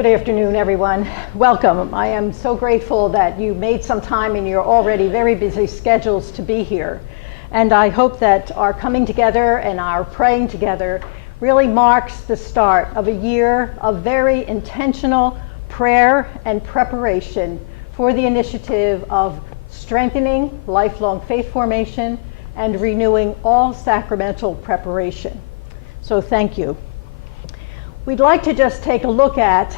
Good afternoon, everyone. Welcome. I am so grateful that you made some time in your already very busy schedules to be here. And I hope that our coming together and our praying together really marks the start of a year of very intentional prayer and preparation for the initiative of strengthening lifelong faith formation and renewing all sacramental preparation. So thank you. We'd like to just take a look at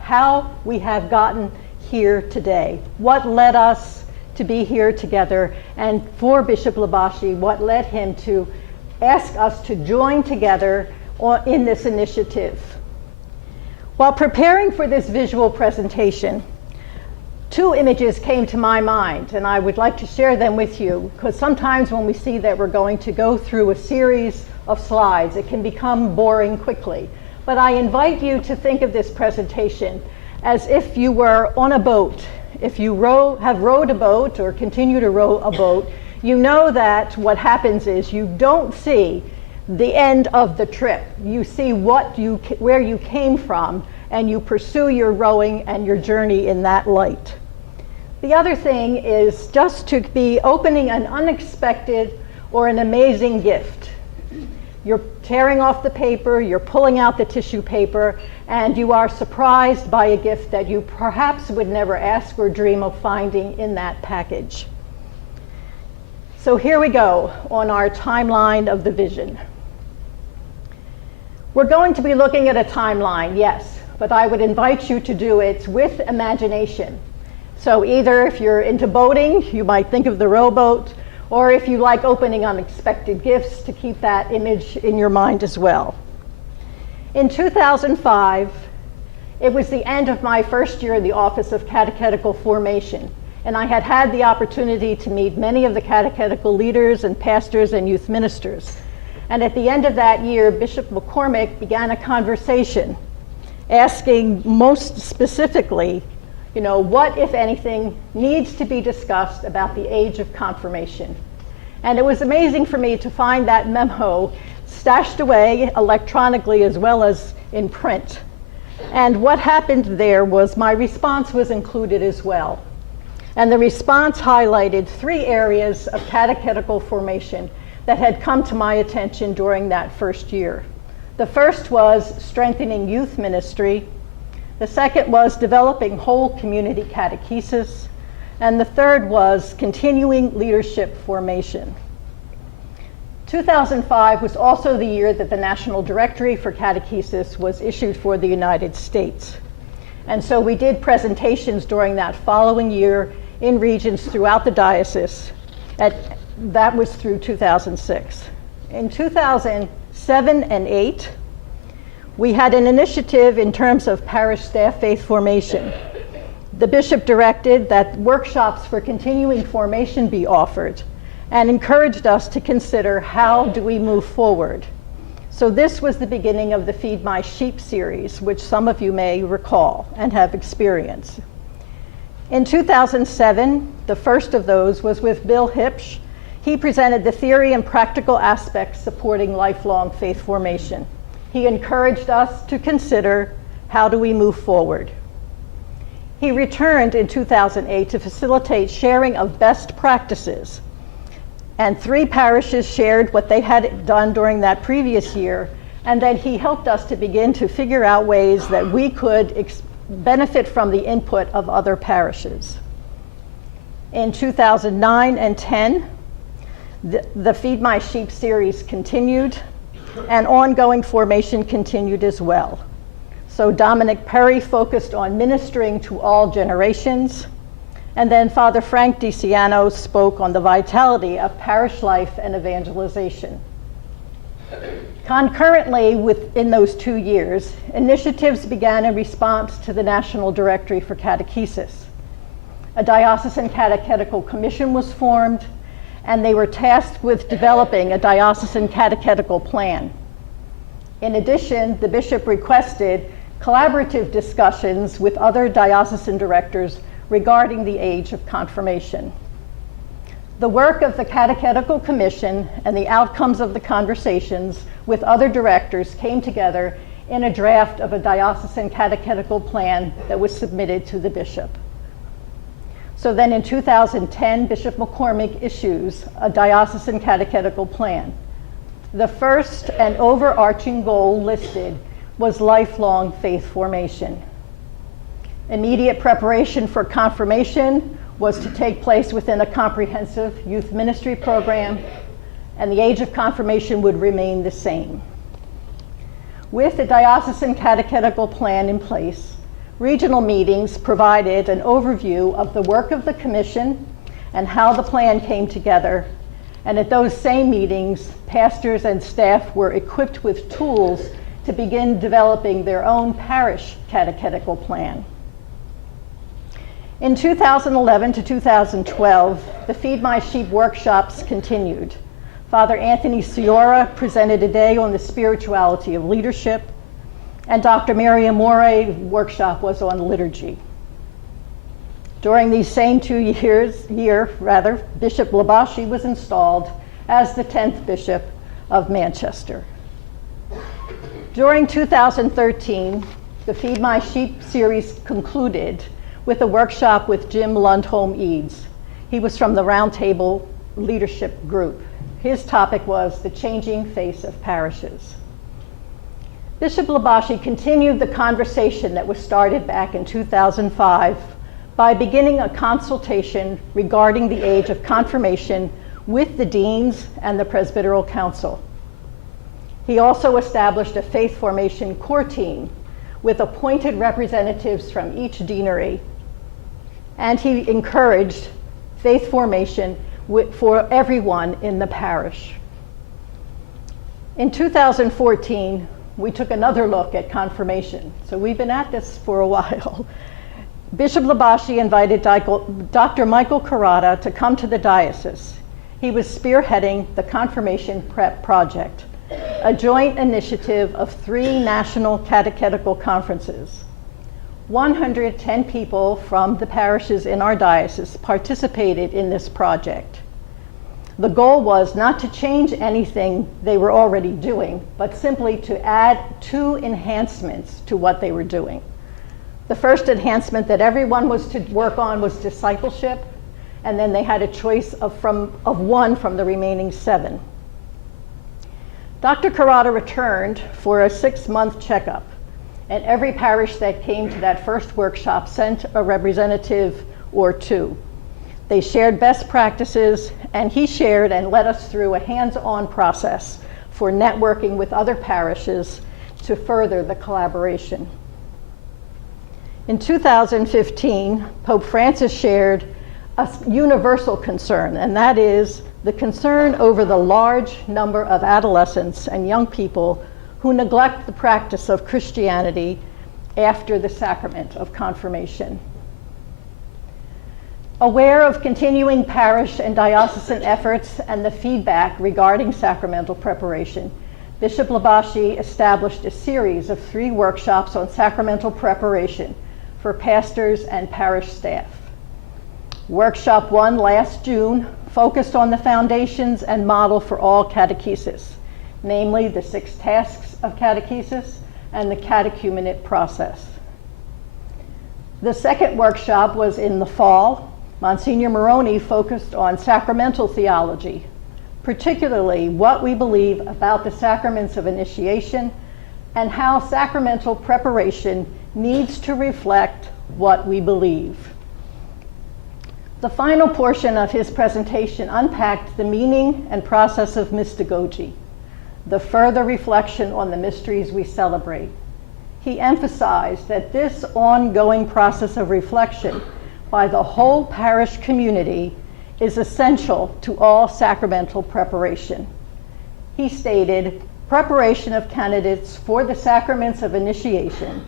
how we have gotten here today, what led us to be here together, and for Bishop Labashi, what led him to ask us to join together in this initiative. While preparing for this visual presentation, two images came to my mind, and I would like to share them with you, because sometimes when we see that we're going to go through a series of slides, it can become boring quickly. But I invite you to think of this presentation as if you were on a boat. If you have rowed a boat or continue to row a boat, you know that what happens is you don't see the end of the trip. You see where you came from, and you pursue your rowing and your journey in that light. The other thing is just to be opening an unexpected or an amazing gift. You're tearing off the paper, you're pulling out the tissue paper, and you are surprised by a gift that you perhaps would never ask or dream of finding in that package. So here we go on our timeline of the vision. We're going to be looking at a timeline, yes, but I would invite you to do it with imagination. So either if you're into boating, you might think of the rowboat, or if you like opening unexpected gifts, to keep that image in your mind as well. In 2005, it was the end of my first year in the Office of Catechetical Formation, and I had had the opportunity to meet many of the catechetical leaders and pastors and youth ministers. And at the end of that year, Bishop McCormick began a conversation asking most specifically, what, if anything, needs to be discussed about the age of confirmation. And it was amazing for me to find that memo stashed away electronically as well as in print. And what happened there was my response was included as well. And the response highlighted three areas of catechetical formation that had come to my attention during that first year. The first was strengthening youth ministry. The second was developing whole community catechesis. And the third was continuing leadership formation. 2005 was also the year that the National Directory for Catechesis was issued for the United States. And so we did presentations during that following year in regions throughout the diocese. That was through 2006. In 2007 and 2008, we had an initiative in terms of parish staff faith formation. The bishop directed that workshops for continuing formation be offered and encouraged us to consider how do we move forward. So this was the beginning of the Feed My Sheep series, which some of you may recall and have experienced. In 2007, the first of those was with Bill Hipsch. He presented the theory and practical aspects supporting lifelong faith formation. He encouraged us to consider how do we move forward. He returned in 2008 to facilitate sharing of best practices. And 3 parishes shared what they had done during that previous year. And then he helped us to begin to figure out ways that we could benefit from the input of other parishes. In 2009 and 10, the Feed My Sheep series continued, and ongoing formation continued as well. So Dominic Perry focused on ministering to all generations, and then Father Frank DiCiano spoke on the vitality of parish life and evangelization. Concurrently, within those 2 years, initiatives began in response to the National Directory for Catechesis. A diocesan catechetical commission was formed, and they were tasked with developing a diocesan catechetical plan. In addition, the bishop requested collaborative discussions with other diocesan directors regarding the age of confirmation. The work of the Catechetical Commission and the outcomes of the conversations with other directors came together in a draft of a diocesan catechetical plan that was submitted to the bishop. So then in 2010, Bishop McCormick issues a diocesan catechetical plan. The first and overarching goal listed was lifelong faith formation. Immediate preparation for confirmation was to take place within a comprehensive youth ministry program, and the age of confirmation would remain the same. With the diocesan catechetical plan in place, regional meetings provided an overview of the work of the commission and how the plan came together. And at those same meetings, pastors and staff were equipped with tools to begin developing their own parish catechetical plan. In 2011 to 2012, the Feed My Sheep workshops continued. Father Anthony Ciora presented a day on the spirituality of leadership, and Dr. Miriam Morey's workshop was on liturgy. During these same 2 years, Bishop Labashi was installed as the 10th Bishop of Manchester. During 2013, the Feed My Sheep series concluded with a workshop with Jim Lundholm-Eads. He was from the Roundtable Leadership Group. His topic was the changing face of parishes. Bishop Labashi continued the conversation that was started back in 2005 by beginning a consultation regarding the age of confirmation with the deans and the Presbyteral Council. He also established a faith formation core team with appointed representatives from each deanery, and he encouraged faith formation for everyone in the parish. In 2014, we took another look at confirmation. So we've been at this for a while. Bishop Labashi invited Dr. Michael Carrata to come to the diocese. He was spearheading the Confirmation Prep Project, a joint initiative of 3 national catechetical conferences. 110 people from the parishes in our diocese participated in this project. The goal was not to change anything they were already doing, but simply to add 2 enhancements to what they were doing. The first enhancement that everyone was to work on was discipleship, and then they had a choice of 1 from the remaining 7. Dr. Carrata returned for a 6-month checkup, and every parish that came to that first workshop sent a representative or 2. They shared best practices, and he shared and led us through a hands-on process for networking with other parishes to further the collaboration. In 2015, Pope Francis shared a universal concern, and that is the concern over the large number of adolescents and young people who neglect the practice of Christianity after the sacrament of confirmation. Aware of continuing parish and diocesan efforts and the feedback regarding sacramental preparation, Bishop Labashi established a series of 3 workshops on sacramental preparation for pastors and parish staff. Workshop 1 last June focused on the foundations and model for all catechesis, namely the 6 tasks of catechesis and the catechumenate process. The second workshop was in the fall. Monsignor Moroni focused on sacramental theology, particularly what we believe about the sacraments of initiation and how sacramental preparation needs to reflect what we believe. The final portion of his presentation unpacked the meaning and process of mystagogy, the further reflection on the mysteries we celebrate. He emphasized that this ongoing process of reflection by the whole parish community is essential to all sacramental preparation. He stated, preparation of candidates for the sacraments of initiation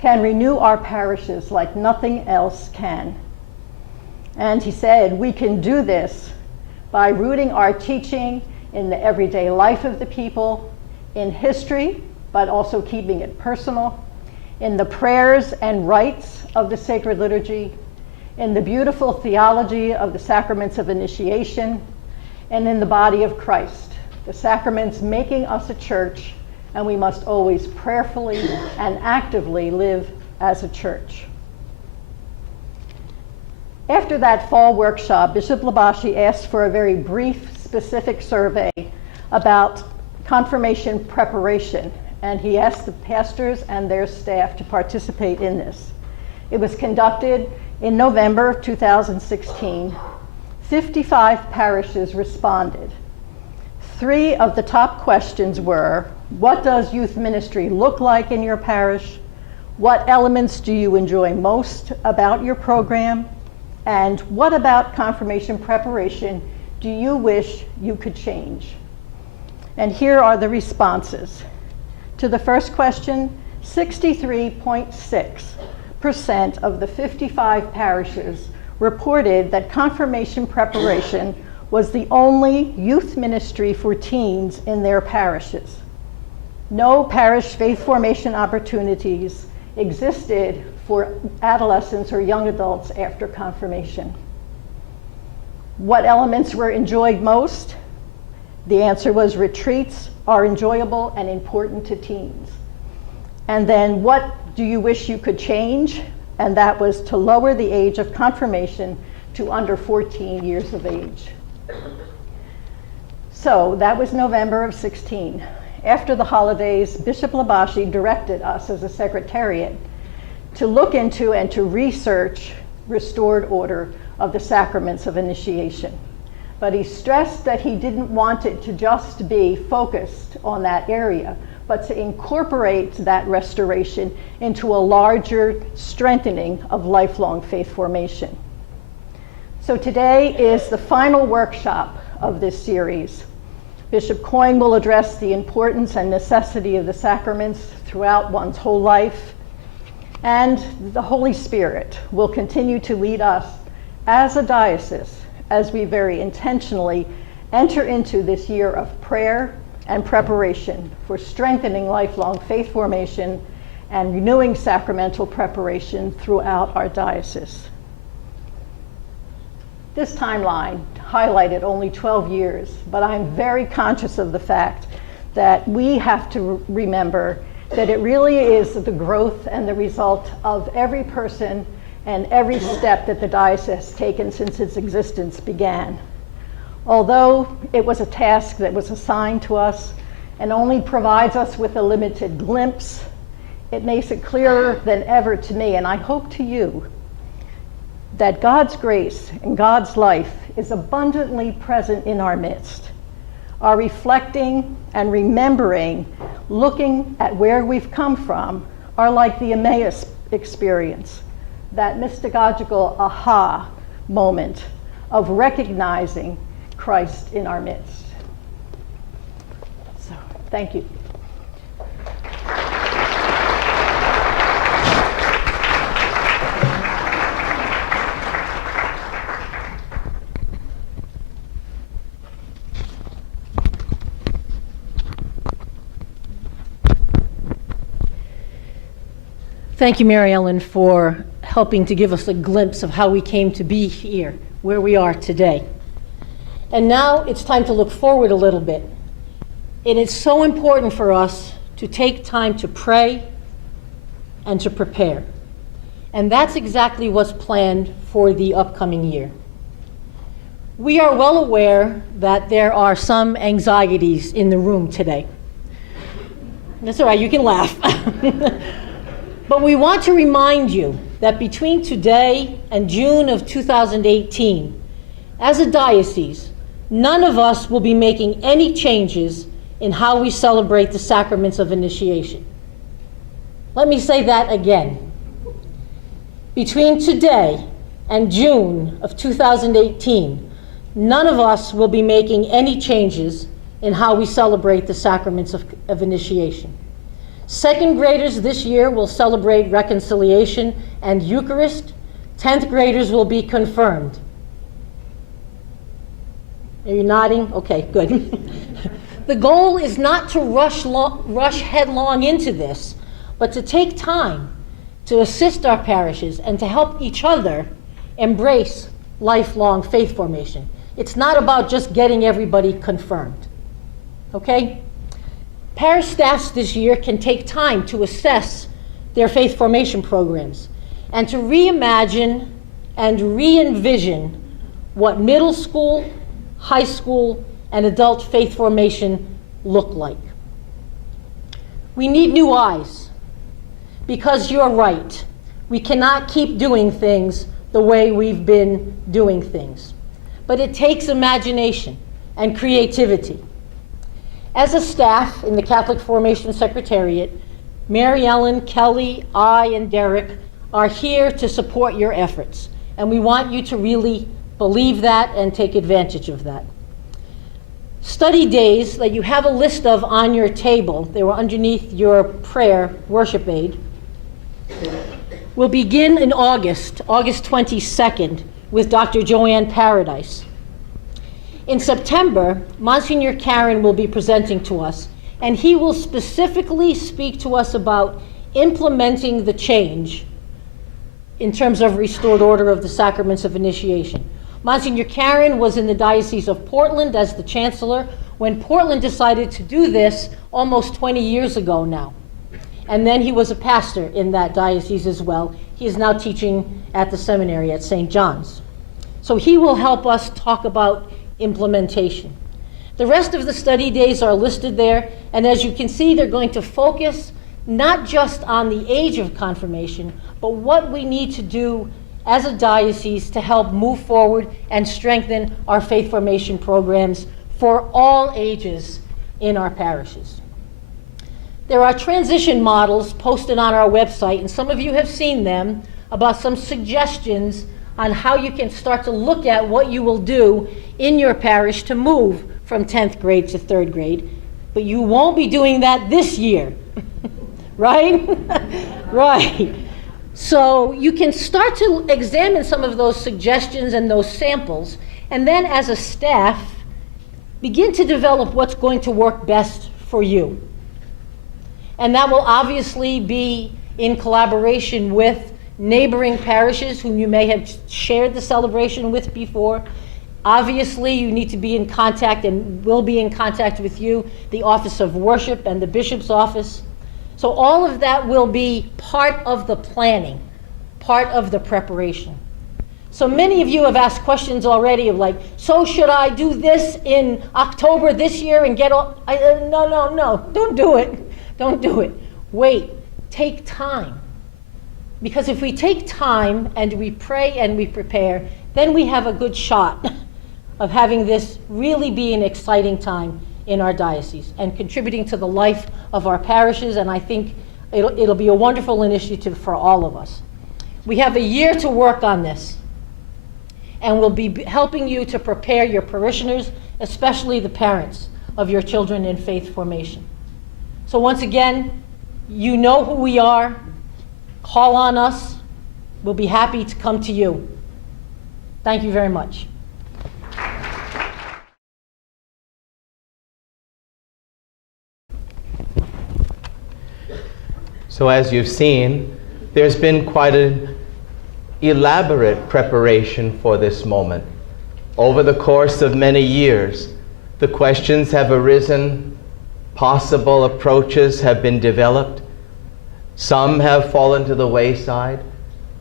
can renew our parishes like nothing else can. And he said, we can do this by rooting our teaching in the everyday life of the people, in history, but also keeping it personal, in the prayers and rites of the sacred liturgy, in the beautiful theology of the sacraments of initiation, and in the body of Christ, the sacraments making us a church and we must always prayerfully and actively live as a church. After that fall workshop, Bishop Labashi asked for a very brief, specific survey about confirmation preparation, and he asked the pastors and their staff to participate in this. It was conducted in November of 2016. 55 parishes responded. 3 of the top questions were, what does youth ministry look like in your parish? What elements do you enjoy most about your program? And what about confirmation preparation do you wish you could change? And here are the responses. To the first question, 63.6% of the 55 parishes reported that confirmation preparation was the only youth ministry for teens in their parishes. No parish faith formation opportunities existed for adolescents or young adults after confirmation. What elements were enjoyed most? The answer was retreats are enjoyable and important to teens. And then what do you wish you could change? And that was to lower the age of confirmation to under 14 years of age. So that was November of 16. After the holidays, Bishop Labashi directed us as a secretariat to look into and to research restored order of the sacraments of initiation. But he stressed that he didn't want it to just be focused on that area, but to incorporate that restoration into a larger strengthening of lifelong faith formation. So today is the final workshop of this series. Bishop Coyne will address the importance and necessity of the sacraments throughout one's whole life, and the Holy Spirit will continue to lead us as a diocese as we very intentionally enter into this year of prayer and preparation for strengthening lifelong faith formation and renewing sacramental preparation throughout our diocese. This timeline highlighted only 12 years, but I'm very conscious of the fact that we have to remember that it really is the growth and the result of every person and every step that the diocese has taken since its existence began. Although it was a task that was assigned to us and only provides us with a limited glimpse, it makes it clearer than ever to me, and I hope to you, that God's grace and God's life is abundantly present in our midst. Our reflecting and remembering, looking at where we've come from, are like the Emmaus experience, that mystagogical aha moment of recognizing Christ in our midst. So, thank you. Thank you, Mary Ellen, for helping to give us a glimpse of how we came to be here, where we are today. And now it's time to look forward a little bit. It is so important for us to take time to pray and to prepare. And that's exactly what's planned for the upcoming year. We are well aware that there are some anxieties in the room today. That's all right, you can laugh. But we want to remind you that between today and June of 2018, as a diocese, none of us will be making any changes in how we celebrate the sacraments of initiation. Let me say that again. Between today and June of 2018, none of us will be making any changes in how we celebrate the sacraments of initiation. Second graders this year will celebrate reconciliation and Eucharist. 10th graders will be confirmed. Are you nodding? Okay, good. The goal is not to rush headlong into this, but to take time to assist our parishes and to help each other embrace lifelong faith formation. It's not about just getting everybody confirmed, okay? Parish staffs this year can take time to assess their faith formation programs and to reimagine and re-envision what middle school, high school, and adult faith formation look like. We need new eyes, because you're right. We cannot keep doing things the way we've been doing things. But it takes imagination and creativity. As a staff in the Catholic Formation Secretariat, Mary Ellen, Kelly, I, and Derek are here to support your efforts. And we want you to really believe that and take advantage of that. Study days that you have a list of on your table, they were underneath your prayer worship aid, will begin in August 22nd, with Dr. Joanne Paradise. In September, Monsignor Karen will be presenting to us, and he will specifically speak to us about implementing the change in terms of restored order of the sacraments of initiation. Monsignor Karen was in the Diocese of Portland as the chancellor when Portland decided to do this almost 20 years ago now. And then he was a pastor in that diocese as well. He is now teaching at the seminary at St. John's. So he will help us talk about implementation. The rest of the study days are listed there, and as you can see, they're going to focus not just on the age of confirmation, but what we need to do as a diocese to help move forward and strengthen our faith formation programs for all ages in our parishes. There are transition models posted on our website, and some of you have seen them, about some suggestions on how you can start to look at what you will do in your parish to move from 10th grade to 3rd grade. But you won't be doing that this year, right? Right. So you can start to examine some of those suggestions and those samples, and then as a staff, begin to develop what's going to work best for you. And that will obviously be in collaboration with neighboring parishes whom you may have shared the celebration with before. Obviously, you need to be in contact and will be in contact with you, the Office of Worship and the Bishop's Office. So all of that will be part of the planning, part of the preparation. So many of you have asked questions already of like, so should I do this in October this year and get all, no, don't do it. Don't do it. Wait, take time. Because if we take time and we pray and we prepare, then we have a good shot of having this really be an exciting time in our diocese and contributing to the life of our parishes, and I think it'll be a wonderful initiative for all of us. We have a year to work on this, and we'll be helping you to prepare your parishioners, especially the parents of your children in faith formation. So once again, you know who we are. Call on us. We'll be happy to come to you. Thank you very much. So as you've seen, there's been quite an elaborate preparation for this moment. Over the course of many years, the questions have arisen, possible approaches have been developed. Some have fallen to the wayside,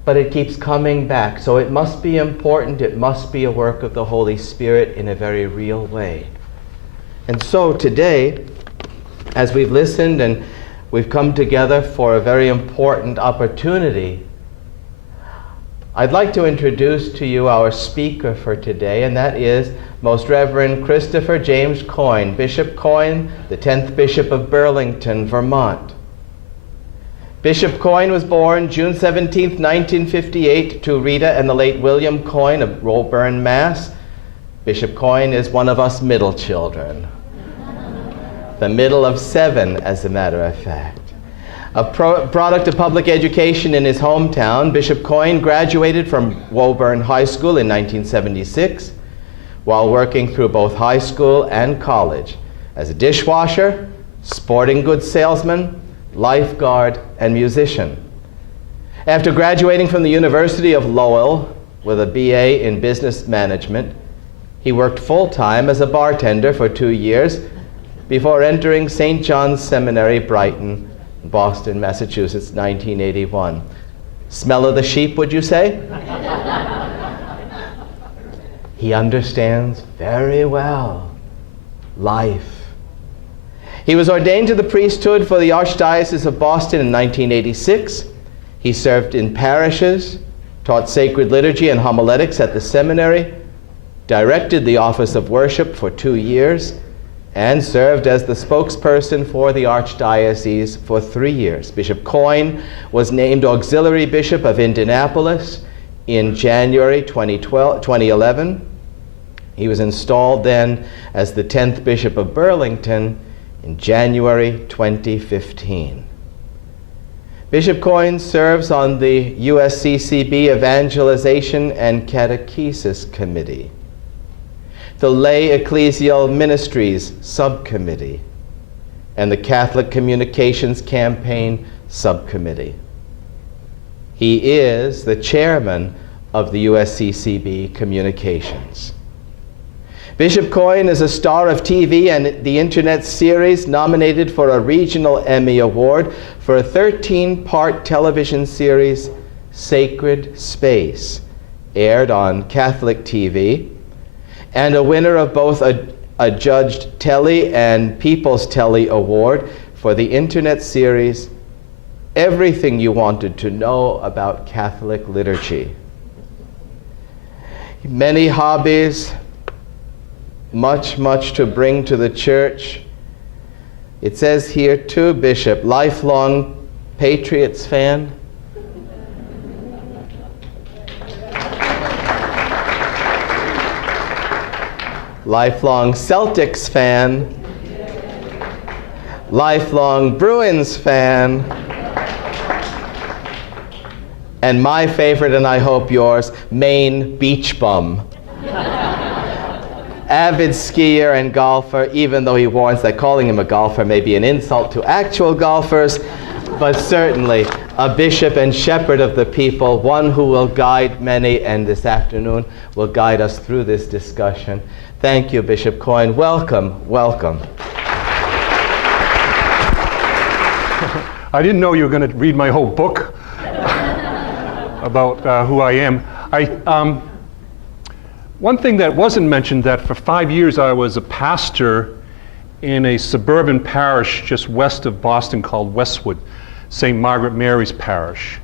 but it keeps coming back. So it must be important, it must be a work of the Holy Spirit in a very real way. And so today, as we've listened and we've come together for a very important opportunity, I'd like to introduce to you our speaker for today, and that is Most Reverend Christopher James Coyne, Bishop Coyne, the 10th Bishop of Burlington, Vermont. Bishop Coyne was born June 17, 1958, to Rita and the late William Coyne of Woburn, Mass. Bishop Coyne is one of us middle children. The middle of 7, as a matter of fact. A product of public education in his hometown, Bishop Coyne graduated from Woburn High School in 1976, while working through both high school and college as a dishwasher, sporting goods salesman, lifeguard, and musician. After graduating from the University of Lowell with a BA in business management, he worked full-time as a bartender for 2 years before entering St. John's Seminary, Brighton, Boston, Massachusetts, 1981. Smell of the sheep, would you say? He understands very well life. He was ordained to the priesthood for the Archdiocese of Boston in 1986. He served in parishes, taught sacred liturgy and homiletics at the seminary, directed the office of worship for 2 years, and served as the spokesperson for the Archdiocese for 3 years. Bishop Coyne was named Auxiliary Bishop of Indianapolis in January 2011. He was installed then as the 10th Bishop of Burlington in January 2015. Bishop Coyne serves on the USCCB Evangelization and Catechesis Committee, the Lay Ecclesial Ministries Subcommittee, and the Catholic Communications Campaign Subcommittee. He is the chairman of the USCCB Communications. Bishop Coyne is a star of TV and the internet series, nominated for a Regional Emmy Award for a 13-part television series, Sacred Space, aired on Catholic TV, and a winner of both a Judged Telly and People's Telly Award for the internet series, Everything You Wanted to Know About Catholic Liturgy. Many hobbies, much to bring to the church. It says here too, Bishop, lifelong Patriots fan. Lifelong Celtics fan. Lifelong Bruins fan. And my favorite, and I hope yours, Maine beach bum. Avid skier and golfer, even though he warns that calling him a golfer may be an insult to actual golfers, but certainly a bishop and shepherd of the people, one who will guide many, and this afternoon will guide us through this discussion. Thank you, Bishop Coyne. Welcome, welcome. I didn't know you were going to read my whole book about who I am. One thing that wasn't mentioned, that for 5 years I was a pastor in a suburban parish just west of Boston called Westwood, St. Margaret Mary's Parish.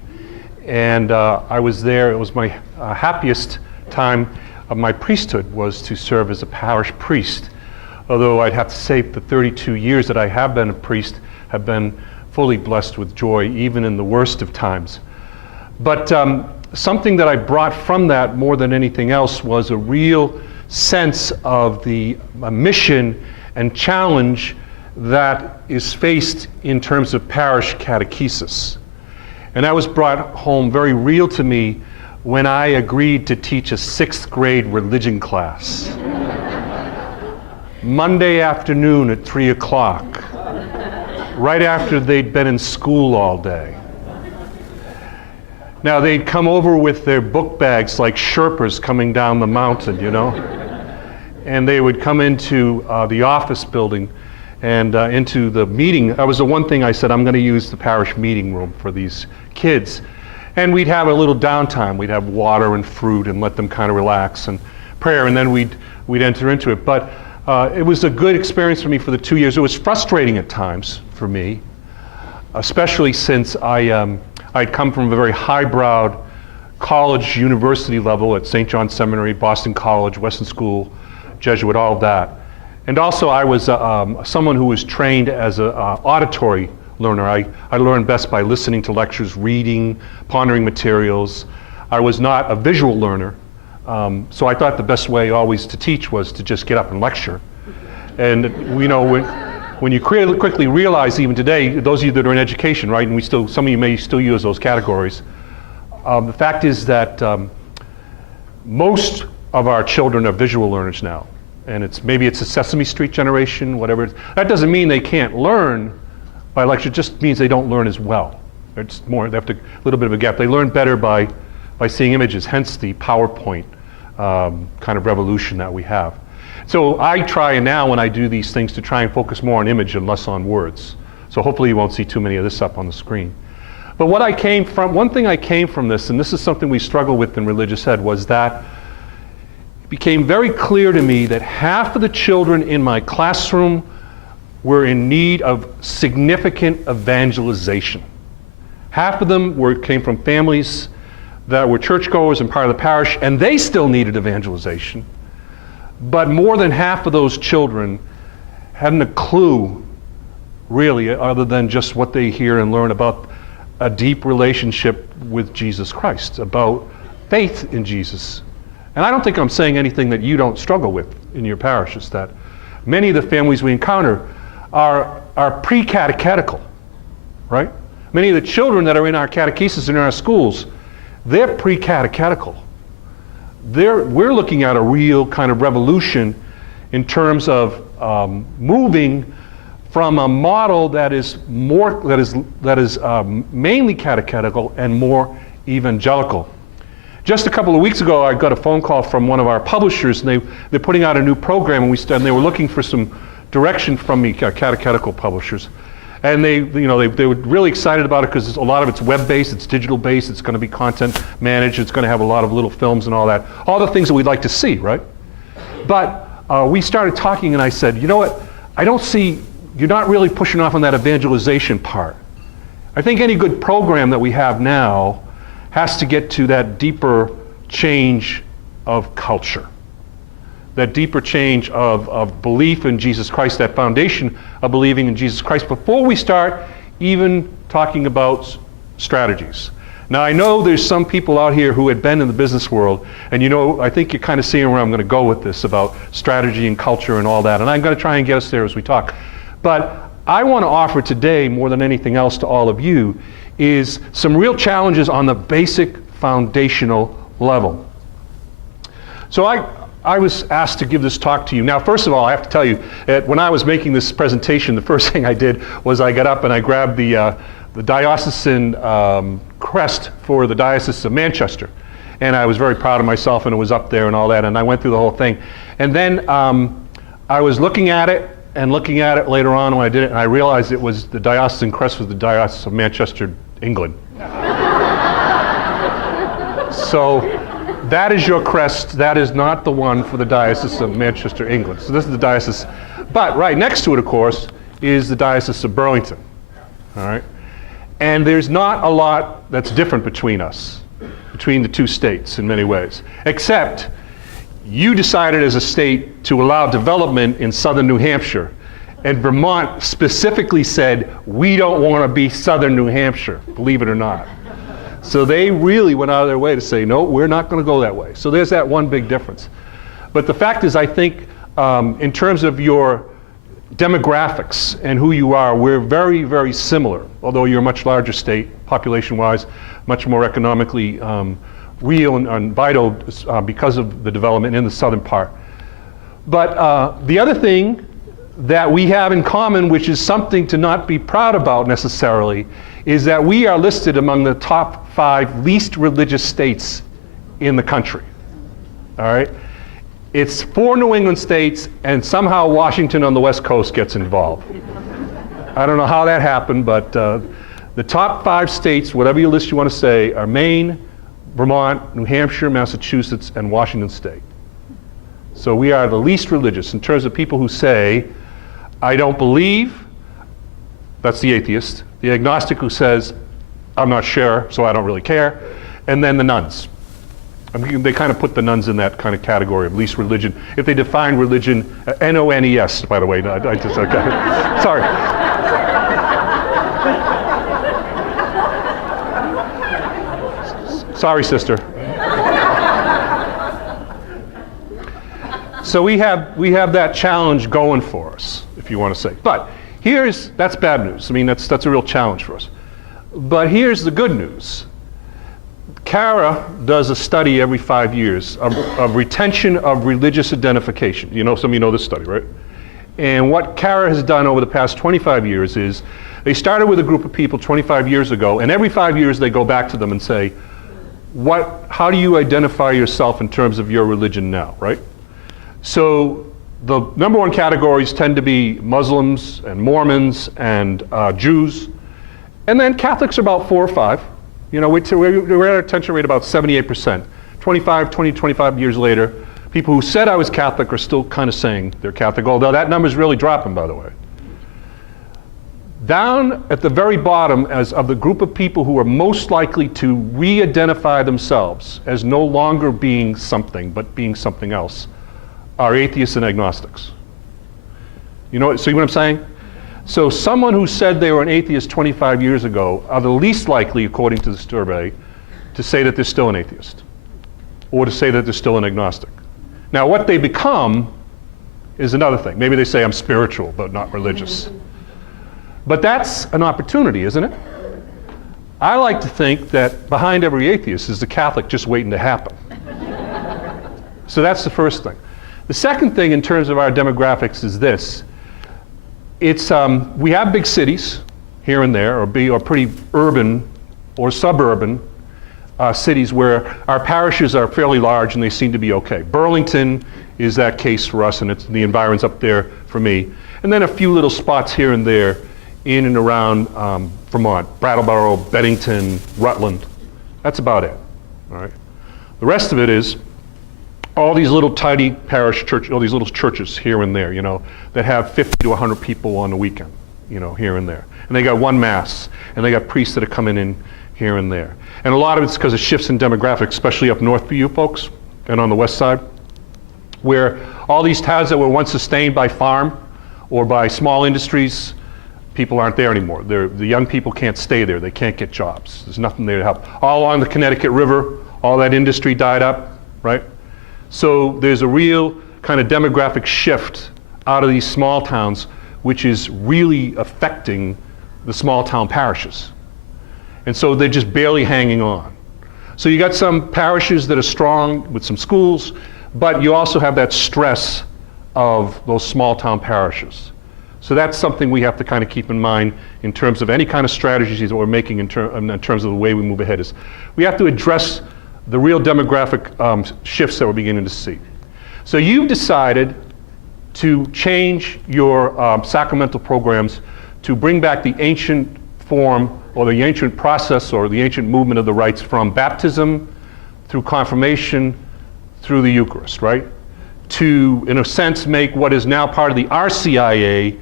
And I was there. It was my happiest time of my priesthood, was to serve as a parish priest. Although I'd have to say the 32 years that I have been a priest have been fully blessed with joy, even in the worst of times. But something that I brought from that more than anything else was a real sense of the mission and challenge that is faced in terms of parish catechesis. And that was brought home very real to me when I agreed to teach a 6th grade religion class. Monday afternoon at 3 o'clock, right after they'd been in school all day. Now, they'd come over with their book bags like Sherpas coming down the mountain, you know? And they would come into the office building and into the meeting. That was the one thing I said, I'm going to use the parish meeting room for these kids. And we'd have a little downtime. We'd have water and fruit and let them kind of relax and prayer, and then we'd enter into it. But it was a good experience for me for the 2 years. It was frustrating at times for me, especially since I'd come from a very highbrowed college, university level at St. John's Seminary, Boston College, Weston School, Jesuit, all of that. And also I was someone who was trained as an auditory learner. I learned best by listening to lectures, reading, pondering materials. I was not a visual learner, so I thought the best way always to teach was to just get up and lecture. And you know, when you quickly realize, even today, those of you that are in education, right, and some of you may still use those categories, the fact is that most of our children are visual learners now. And maybe it's a Sesame Street generation, whatever. That doesn't mean they can't learn by lecture, it just means they don't learn as well. It's more, they have a little bit of a gap. They learn better by seeing images, hence the PowerPoint kind of revolution that we have. So I try now when I do these things to try and focus more on image and less on words. So hopefully you won't see too many of this up on the screen. But one thing I came from this, and this is something we struggle with in religious ed, was that it became very clear to me that half of the children in my classroom were in need of significant evangelization. Half of them came from families that were churchgoers and part of the parish, and they still needed evangelization. But more than half of those children hadn't a clue, really, other than just what they hear and learn about a deep relationship with Jesus Christ, about faith in Jesus. And I don't think I'm saying anything that you don't struggle with in your parishes, that many of the families we encounter are pre-catechetical, right? Many of the children that are in our catechesis and in our schools, they're pre-catechetical. We're looking at a real kind of revolution in terms of moving from a model that is mainly catechetical and more evangelical. Just a couple of weeks ago, I got a phone call from one of our publishers, and they're putting out a new program, and they were looking for some direction from me, catechetical publishers. And they were really excited about it because a lot of it's web-based, it's digital-based, it's going to be content managed, it's going to have a lot of little films and all that. All the things that we'd like to see, right? But we started talking, and I said, you know what? I don't see, you're not really pushing off on that evangelization part. I think any good program that we have now has to get to that deeper change of culture. That deeper change of belief in Jesus Christ, that foundation of believing in Jesus Christ, before we start even talking about strategies. Now, I know there's some people out here who had been in the business world, and I think you're kind of seeing where I'm going to go with this about strategy and culture and all that, and I'm going to try and get us there as we talk. But I want to offer today, more than anything else to all of you, is some real challenges on the basic foundational level. So I was asked to give this talk to you. Now, first of all, I have to tell you that when I was making this presentation, the first thing I did was I got up and I grabbed the diocesan crest for the Diocese of Manchester. And I was very proud of myself, and it was up there and all that, and I went through the whole thing. And then I was looking at it later on when I did it, and I realized it was the diocesan crest was the Diocese of Manchester, England. So that is your crest. That is not the one for the Diocese of Manchester, England. So this is the diocese. But right next to it, of course, is the Diocese of Burlington. All right? And there's not a lot that's different between us, between the two states in many ways, except you decided as a state to allow development in southern New Hampshire, and Vermont specifically said, we don't want to be southern New Hampshire, believe it or not. So they really went out of their way to say, no, we're not going to go that way. So there's that one big difference. But the fact is, I think, in terms of your demographics and who you are, we're very, very similar, although you're a much larger state, population-wise, much more economically real and vital because of the development in the southern part. But the other thing that we have in common, which is something to not be proud about necessarily, is that we are listed among the top 5 least religious states in the country. All right? It's 4 New England states, and somehow Washington on the West Coast gets involved. I don't know how that happened, but the top 5 states, whatever your list you want to say, are Maine, Vermont, New Hampshire, Massachusetts, and Washington State. So we are the least religious in terms of people who say, I don't believe, that's the atheist, the agnostic who says, I'm not sure, so I don't really care, and then the nuns. I mean, they kind of put the nuns in that kind of category of least religion. If they define religion, N-O-N-E-S, by the way. No, I just, okay. Sorry. Sorry, sister. So we have that challenge going for us, if you want to say. But that's bad news. I mean, that's a real challenge for us. But here's the good news. CARA does a study every 5 years of retention of religious identification. Some of you know this study, right? And what CARA has done over the past 25 years is they started with a group of people 25 years ago, and every 5 years they go back to them and say, how do you identify yourself in terms of your religion now, right? So the number one categories tend to be Muslims and Mormons and Jews. And then Catholics are about 4 or 5. You know, we're at a attention rate about 78%. 25 years later, people who said I was Catholic are still kind of saying they're Catholic, although that number's really dropping, by the way. Down at the very bottom as of the group of people who are most likely to re-identify themselves as no longer being something, but being something else, are atheists and agnostics. You know, see what I'm saying? So someone who said they were an atheist 25 years ago are the least likely, according to the survey, to say that they're still an atheist, or to say that they're still an agnostic. Now, what they become is another thing. Maybe they say, I'm spiritual, but not religious. But that's an opportunity, isn't it? I like to think that behind every atheist is the Catholic just waiting to happen. So that's the first thing. The second thing in terms of our demographics is this. It's, we have big cities here and there, or pretty urban or suburban cities where our parishes are fairly large and they seem to be okay. Burlington is that case for us, and the environment's up there for me. And then a few little spots here and there in and around Vermont, Brattleboro, Bennington, Rutland. That's about it, all right? The rest of it is all these little tiny parish churches, all these little churches here and there, you know, that have 50 to 100 people on the weekend, you know, here and there. And they got one mass, and they got priests that are coming in here and there. And a lot of it's because of shifts in demographics, especially up north for you folks, and on the west side, where all these towns that were once sustained by farm or by small industries, people aren't there anymore. The young people can't stay there. They can't get jobs. There's nothing there to help. All along the Connecticut River, all that industry died up, right? So there's a real kind of demographic shift out of these small towns, which is really affecting the small town parishes. And so they're just barely hanging on. So you got some parishes that are strong with some schools, but you also have that stress of those small town parishes. So that's something we have to kind of keep in mind in terms of any kind of strategies that we're making in terms of the way we move ahead. Is we have to address the real demographic shifts that we're beginning to see. So you've decided to change your sacramental programs to bring back the ancient form or the ancient process or the ancient movement of the rites from baptism through confirmation through the Eucharist, right? To, in a sense, make what is now part of the RCIA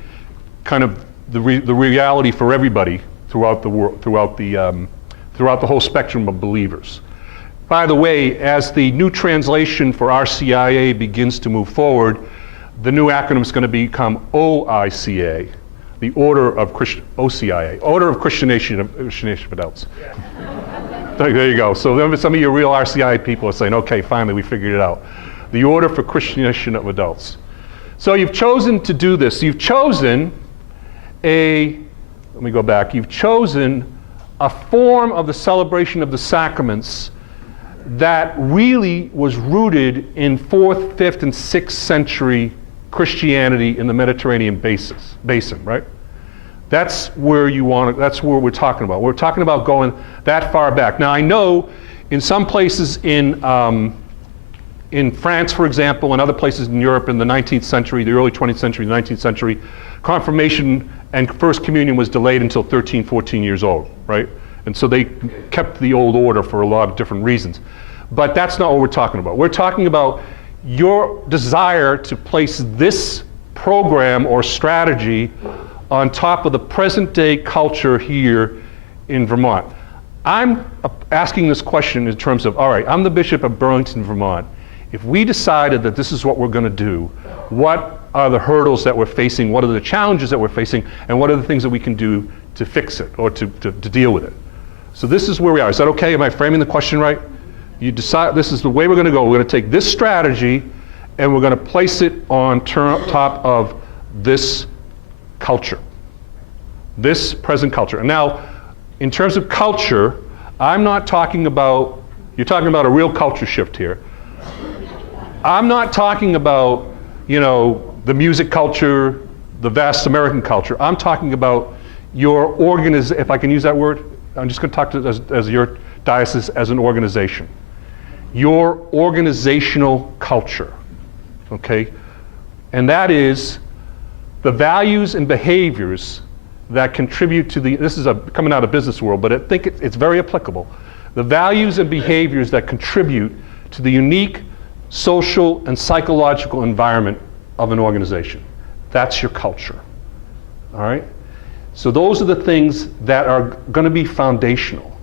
kind of the reality for everybody throughout the world, throughout the whole spectrum of believers. By the way, as the new translation for RCIA begins to move forward, the new acronym is going to become OICA, the Order of OCIA, Order of Christianization of Adults. Yeah. There you go. So some of your real RCIA people are saying, okay, finally we figured it out. The Order for Christianization of Adults. So you've chosen to do this. You've chosen you've chosen a form of the celebration of the sacraments that really was rooted in 4th, 5th, and 6th century Christianity in the Mediterranean basin, right? That's where that's where we're talking about. We're talking about going that far back. Now I know in some places in France, for example, and other places in Europe in the 19th century, the early 20th century, the 19th century, confirmation and First Communion was delayed until 13, 14 years old, right? And so they kept the old order for a lot of different reasons. But that's not what we're talking about. We're talking about your desire to place this program or strategy on top of the present day culture here in Vermont. I'm asking this question in terms of, all right, I'm the Bishop of Burlington, Vermont. If we decided that this is what we're going to do, what are the hurdles that we're facing, what are the challenges that we're facing, and what are the things that we can do to fix it or to deal with it? So this is where we are. Is that okay? Am I framing the question right? You decide this is the way we're going to go. We're going to take this strategy and we're going to place it on top of this culture, this present culture. And now, in terms of culture, I'm not talking about, you're talking about a real culture shift here. I'm not talking about, you know, the music culture, the vast American culture. I'm talking about your if I can use that word, I'm just going to talk to as your diocese as an organization. Your organizational culture, okay? And that is the values and behaviors that contribute to this is coming out of business world, but I think it's very applicable. The values and behaviors that contribute to the unique social and psychological environment of an organization. That's your culture, all right? So those are the things that are going to be foundational.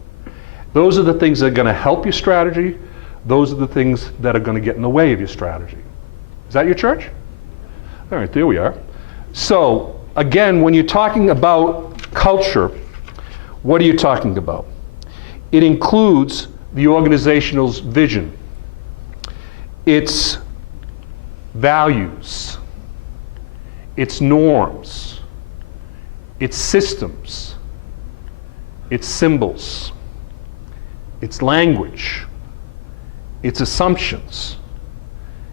Those are the things that are going to help your strategy. Those are the things that are going to get in the way of your strategy. Is that your church? All right, there we are. So again, when you're talking about culture, what are you talking about? It includes the organizational's vision, its values, its norms, its systems, its symbols, its language, its assumptions,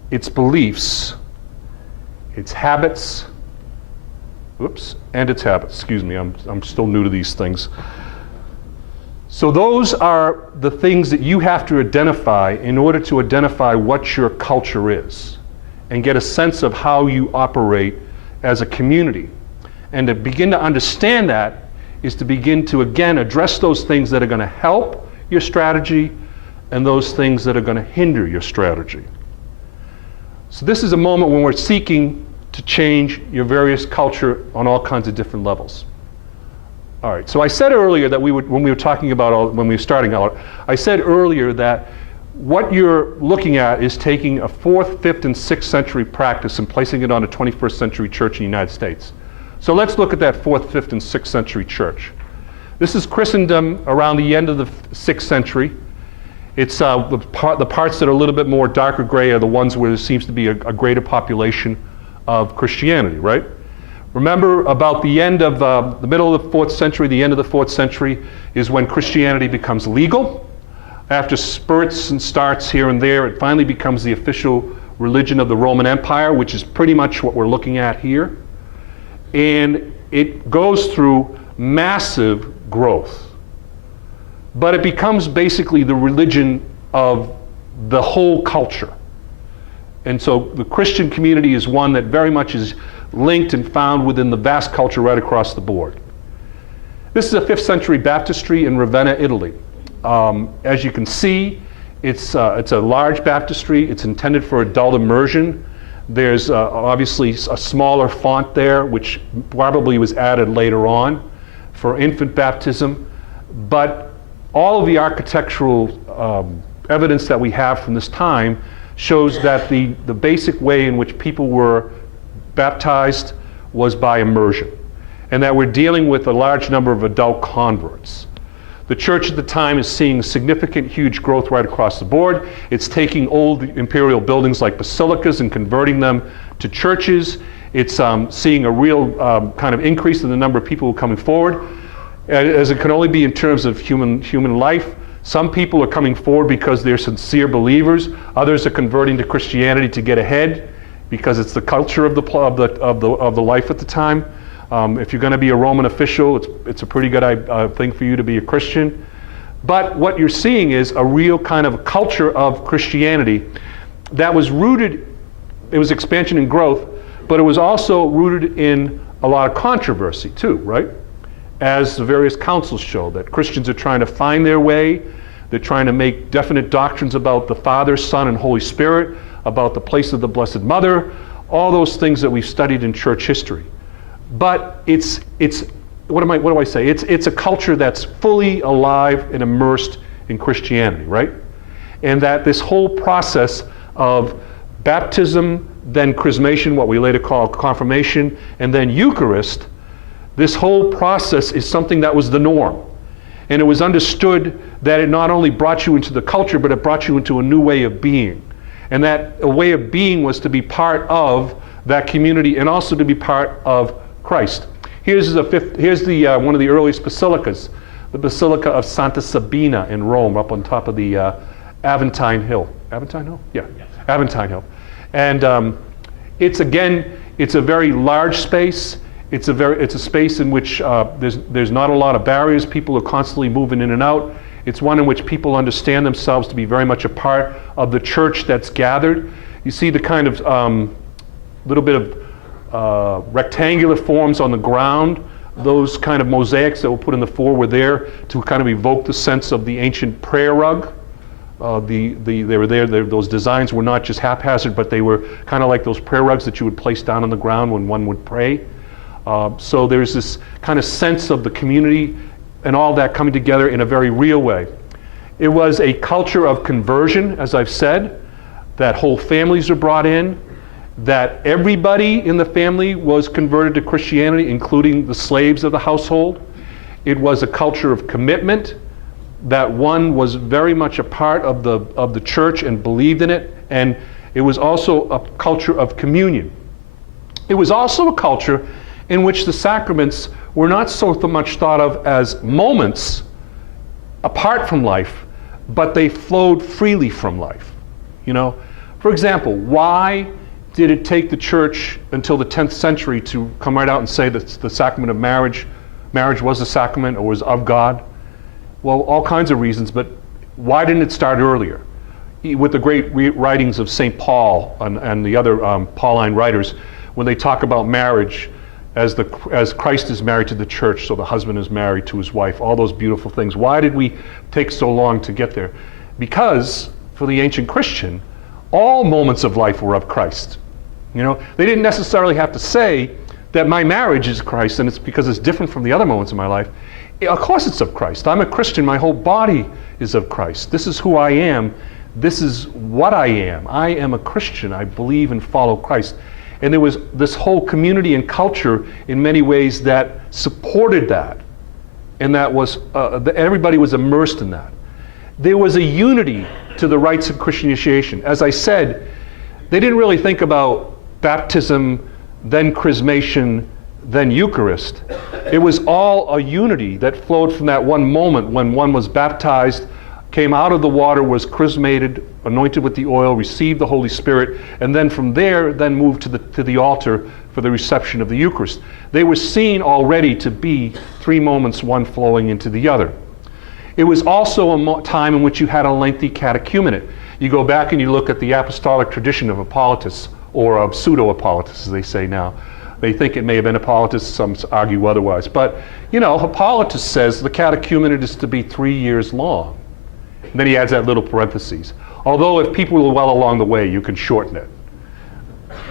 its beliefs, its habits, and its habits. Excuse me, I'm still new to these things. So those are the things that you have to identify in order to identify what your culture is and get a sense of how you operate as a community. And to begin to understand that is to begin to, again, address those things that are going to help your strategy and those things that are going to hinder your strategy. So this is a moment when we're seeking to change your various culture on all kinds of different levels. All right, so I said earlier that when we were talking about, when we were starting out, I said earlier that what you're looking at is taking a 4th, 5th, and 6th century practice and placing it on a 21st century church in the United States. So let's look at that 4th, 5th, and 6th century church. This is Christendom around the end of the 6th century. It's the parts that are a little bit more darker gray are the ones where there seems to be a greater population of Christianity, right? Remember, about the end of the middle of the 4th century, the end of the 4th century is when Christianity becomes legal. After spurts and starts here and there, it finally becomes the official religion of the Roman Empire, which is pretty much what we're looking at here. And it goes through massive growth. But it becomes basically the religion of the whole culture. And so the Christian community is one that very much is linked and found within the vast culture right across the board. This is a 5th century baptistry in Ravenna, Italy. As you can see, it's a large baptistry. It's intended for adult immersion. There's obviously a smaller font there, which probably was added later on for infant baptism. But all of the architectural evidence that we have from this time shows that the basic way in which people were baptized was by immersion, and that we're dealing with a large number of adult converts. The church at the time is seeing significant, huge growth right across the board. It's taking old imperial buildings like basilicas and converting them to churches. It's seeing a real kind of increase in the number of people coming forward, as it can only be in terms of human life. Some people are coming forward because they're sincere believers. Others are converting to Christianity to get ahead, because it's the culture of the life at the time. If you're going to be a Roman official, it's a pretty good thing for you to be a Christian. But what you're seeing is a real kind of culture of Christianity that was rooted, it was expansion and growth, but it was also rooted in a lot of controversy too, right? As the various councils show, that Christians are trying to find their way. They're trying to make definite doctrines about the Father, Son, and Holy Spirit, about the place of the Blessed Mother, all those things that we've studied in church history. But it's what do I say? It's a culture that's fully alive and immersed in Christianity, right? And that this whole process of baptism, then chrismation, what we later call confirmation, and then Eucharist, this whole process is something that was the norm. And it was understood that it not only brought you into the culture, but it brought you into a new way of being. And that a way of being was to be part of that community and also to be part of Christ. Here's one of the earliest basilicas, the Basilica of Santa Sabina in Rome, up on top of the Aventine Hill. Aventine Hill? Yeah, Aventine Hill. And it's a very large space. It's a space in which there's not a lot of barriers. People are constantly moving in and out. It's one in which people understand themselves to be very much a part of the church that's gathered. You see the kind of little bit of rectangular forms on the ground. Those kind of mosaics that were put in the floor were there to kind of evoke the sense of the ancient prayer rug. They were there. Those designs were not just haphazard, but they were kind of like those prayer rugs that you would place down on the ground when one would pray. So there's this kind of sense of the community and all that coming together in a very real way. It was a culture of conversion, as I've said, that whole families are brought in, that everybody in the family was converted to Christianity, including the slaves of the household. It was a culture of commitment, that one was very much a part of the church and believed in it, and it was also a culture of communion. It was also a culture in which the sacraments were not so much thought of as moments apart from life, but they flowed freely from life. You know, for example, why did it take the church until the 10th century to come right out and say that the sacrament of marriage was a sacrament or was of God? Well, all kinds of reasons, but why didn't it start earlier? With the great writings of St. Paul and the other Pauline writers, when they talk about marriage as Christ is married to the church, so the husband is married to his wife, all those beautiful things. Why did we take so long to get there? Because for the ancient Christian, all moments of life were of Christ. You know, they didn't necessarily have to say that my marriage is Christ and it's because it's different from the other moments of my life. Of course it's of Christ. I'm a Christian. My whole body is of Christ. This is who I am. This is what I am. I am a Christian. I believe and follow Christ. And there was this whole community and culture in many ways that supported that. And that was, everybody was immersed in that. There was a unity to the rites of Christian initiation. As I said, they didn't really think about baptism, then chrismation, then Eucharist. It was all a unity that flowed from that one moment when one was baptized, came out of the water, was chrismated, anointed with the oil, received the Holy Spirit, and then from there, then moved to the altar for the reception of the Eucharist. They were seen already to be three moments, one flowing into the other. It was also a time in which you had a lengthy catechumenate. You go back and you look at the apostolic tradition of Hippolytus, or of pseudo-Hippolytus, as they say now. They think it may have been Hippolytus, some argue otherwise. But, you know, Hippolytus says the catechumenate is to be 3 years long. And then he adds that little parentheses. Although if people were well along the way, you can shorten it.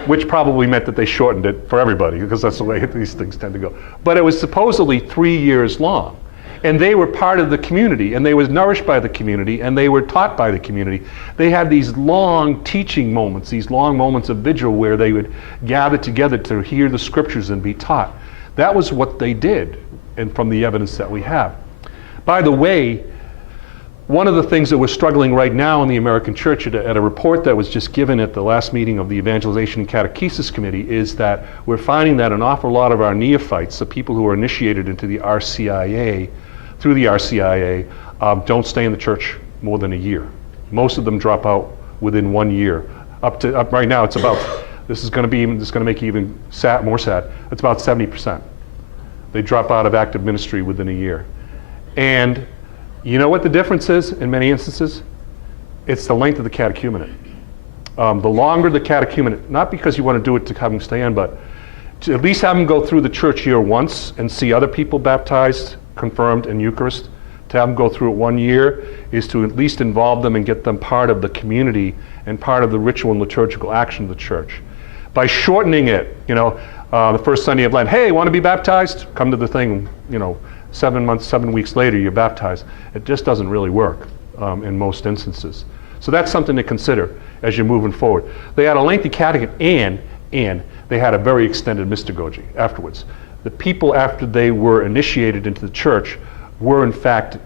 Which probably meant that they shortened it for everybody, because that's the way these things tend to go. But it was supposedly 3 years long. And they were part of the community, and they were nourished by the community, and they were taught by the community. They had these long teaching moments, these long moments of vigil where they would gather together to hear the scriptures and be taught. That was what they did, and from the evidence that we have. By the way, one of the things that we're struggling right now in the American Church at a report that was just given at the last meeting of the Evangelization and Catechesis Committee is that we're finding that an awful lot of our neophytes, the people who are initiated into the RCIA, through the RCIA, don't stay in the church more than a year. Most of them drop out within 1 year. Up right now, it's about, this is going to make you even more sad. It's about 70%. They drop out of active ministry within a year. And you know what the difference is in many instances? It's the length of the catechumenate. The longer the catechumenate, not because you want to do it to have them stay in, but to at least have them go through the church year once and see other people baptized, confirmed in Eucharist. To have them go through it 1 year is to at least involve them and get them part of the community and part of the ritual and liturgical action of the church. By shortening it, you know, the first Sunday of Lent, hey, want to be baptized? Come to the thing, you know, 7 weeks later you're baptized. It just doesn't really work in most instances. So that's something to consider as you're moving forward. They had a lengthy catechism and they had a very extended mystagogy afterwards. The people, after they were initiated into the church, were in fact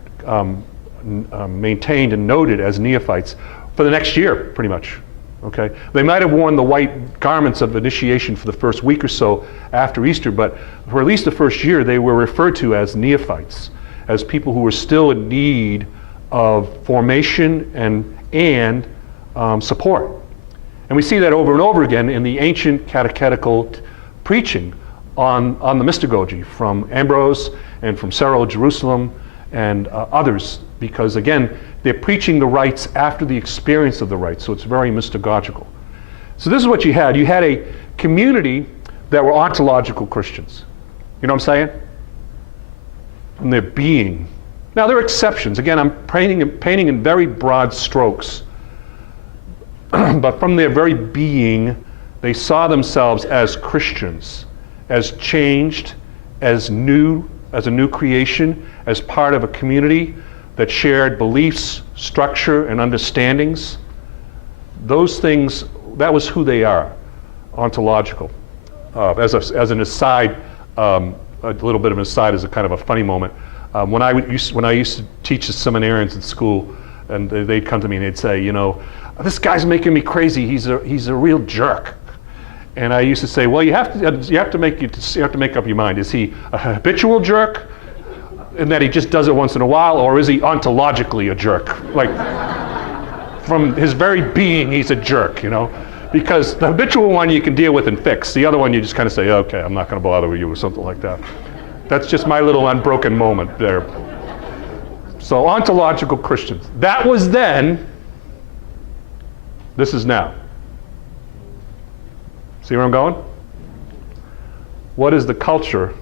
maintained and noted as neophytes for the next year, pretty much. Okay, they might have worn the white garments of initiation for the first week or so after Easter, but for at least the first year, they were referred to as neophytes, as people who were still in need of formation and support. And we see that over and over again in the ancient catechetical preaching on the mystagogy from Ambrose and from Cyril of Jerusalem and others, because again, they're preaching the rites after the experience of the rites, so it's very mystagogical. So this is what you had. You had a community that were ontological Christians. You know what I'm saying? From their being. Now, there are exceptions. Again, I'm painting in very broad strokes. But from their very being, they saw themselves as Christians, as changed, as a new creation, as part of a community that shared beliefs, structure, and understandings. Those things, that was who they are, ontological. As an aside, a little bit of an aside, as a kind of a funny moment. When I used to teach the seminarians at school, and they'd come to me and they'd say, you know, this guy's making me crazy. He's a real jerk. And I used to say, well, you have to make up your mind. Is he a habitual jerk, in that he just does it once in a while, or is he ontologically a jerk? Like, from his very being, he's a jerk, you know? Because the habitual one you can deal with and fix. The other one you just kind of say, okay, I'm not going to bother with you, or something like that. That's just my little unbroken moment there. So, ontological Christians. That was then. This is now. See where I'm going? What is the culture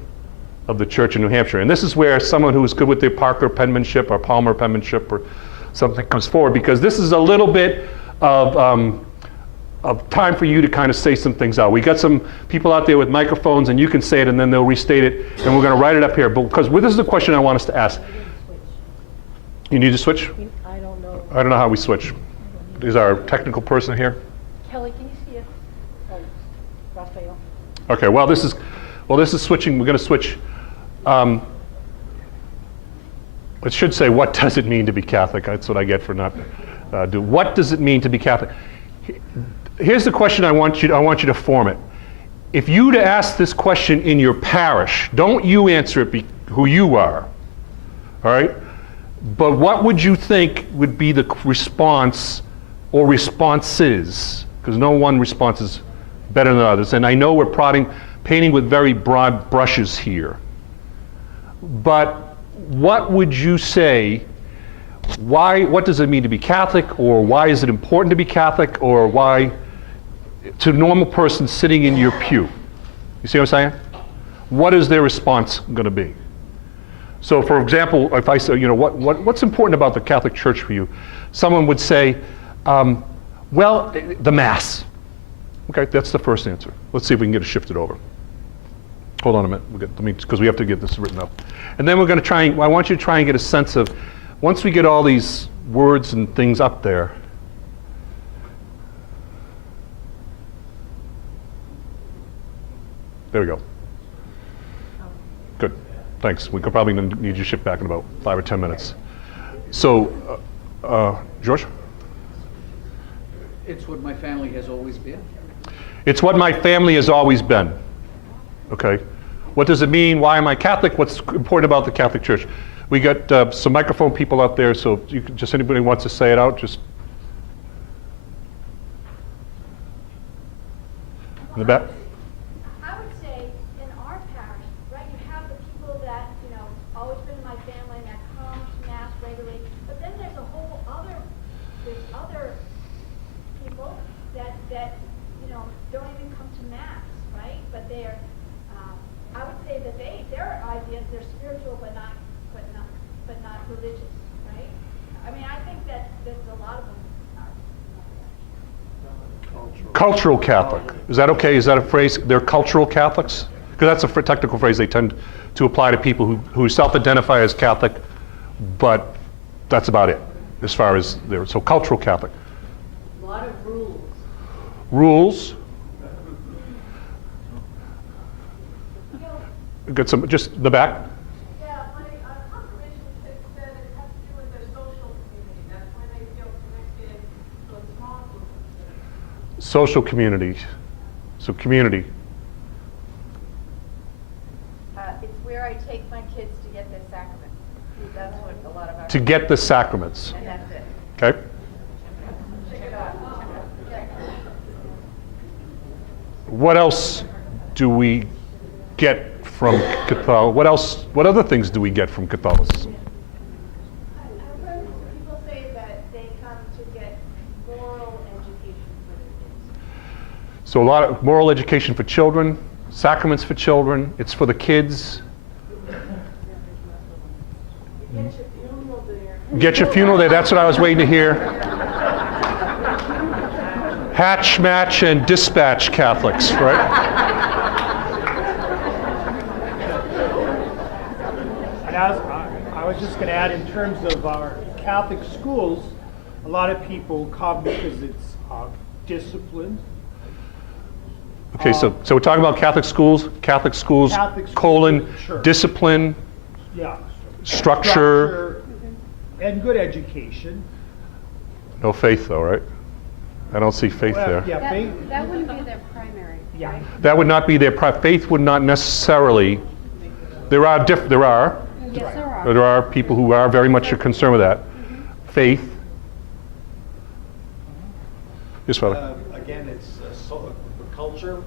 of the church in New Hampshire? And this is where someone who's good with their Parker penmanship or Palmer penmanship or something comes forward, because this is a little bit of time for you to kind of say some things out. We got some people out there with microphones, and you can say it and then they'll restate it, and we're going to write it up here. But because this is the question I want us to ask. You need to switch? I don't know. I don't know how we switch. Is our technical person here? Kelly, can you see it? Oh, Raphael. Okay, well this is switching. We're going to switch. It should say, what does it mean to be Catholic? That's what I get for not doing. What does it mean to be Catholic? Here's the question I want you to form it. If you were to ask this question in your parish, don't you answer it who you are, all right? But what would you think would be the response or responses? Because no one response is better than others. And I know we're painting with very broad brushes here. But what would you say? What does it mean to be Catholic? Or why is it important to be Catholic? Or why, to a normal person sitting in your pew? You see what I'm saying? What is their response going to be? So, for example, if I say, you know, what's important about the Catholic Church for you? Someone would say, well, the Mass. Okay, that's the first answer. Let's see if we can get it shifted over. Hold on a minute, because we have to get this written up. And then we're going to I want you to try and get a sense of, once we get all these words and things up there, there we go. Good, thanks. We could probably need you shift back in about 5 or 10 minutes. So, George? It's what my family has always been. It's what my family has always been. Okay. What does it mean? Why am I Catholic? What's important about the Catholic Church? We got some microphone people out there, so you can, just anybody who wants to say it out, just in the back. I would say in our parish, right, you have the people that, you know, always been in my family and that come to Mass regularly, but then there's other people that you know, don't even come to Mass, right? But they're, I would say that their ideas, they're spiritual but not religious, right? I mean, I think that there's a lot of them are. Cultural Catholic. Is that okay? Is that a phrase? They're cultural Catholics? Because that's a technical phrase they tend to apply to people who self-identify as Catholic, but that's about it as far as they're. So cultural Catholic. A lot of rules. Rules. Got some, just the back. Yeah, my confirmation said it has to do with their social community. That's when they feel connected to a small group of people. Social community. So community. It's where I take my kids to get their sacrament. That's what a lot of our... To get the sacraments. And that's it. Okay. What else do we get from Catholicism? What other things do we get from Catholicism? I've heard people say that they come to get moral education for their kids. So a lot of moral education for children, sacraments for children, it's for the kids. Get your funeral there, that's what I was waiting to hear. Hatch, match, and dispatch Catholics, right? And I was just going to add, in terms of our Catholic schools, a lot of people come because it's discipline. Okay, so we're talking about Catholic schools, colon, sure. discipline, Yeah. structure. And good education. No faith though, right? I don't see faith there. Yeah, faith. That wouldn't be their primary, Yeah. right? That would not be their faith would not necessarily. There are Yes, there are. there are people who are very much concerned with that. Faith. Yes, Father. Again, it's a culture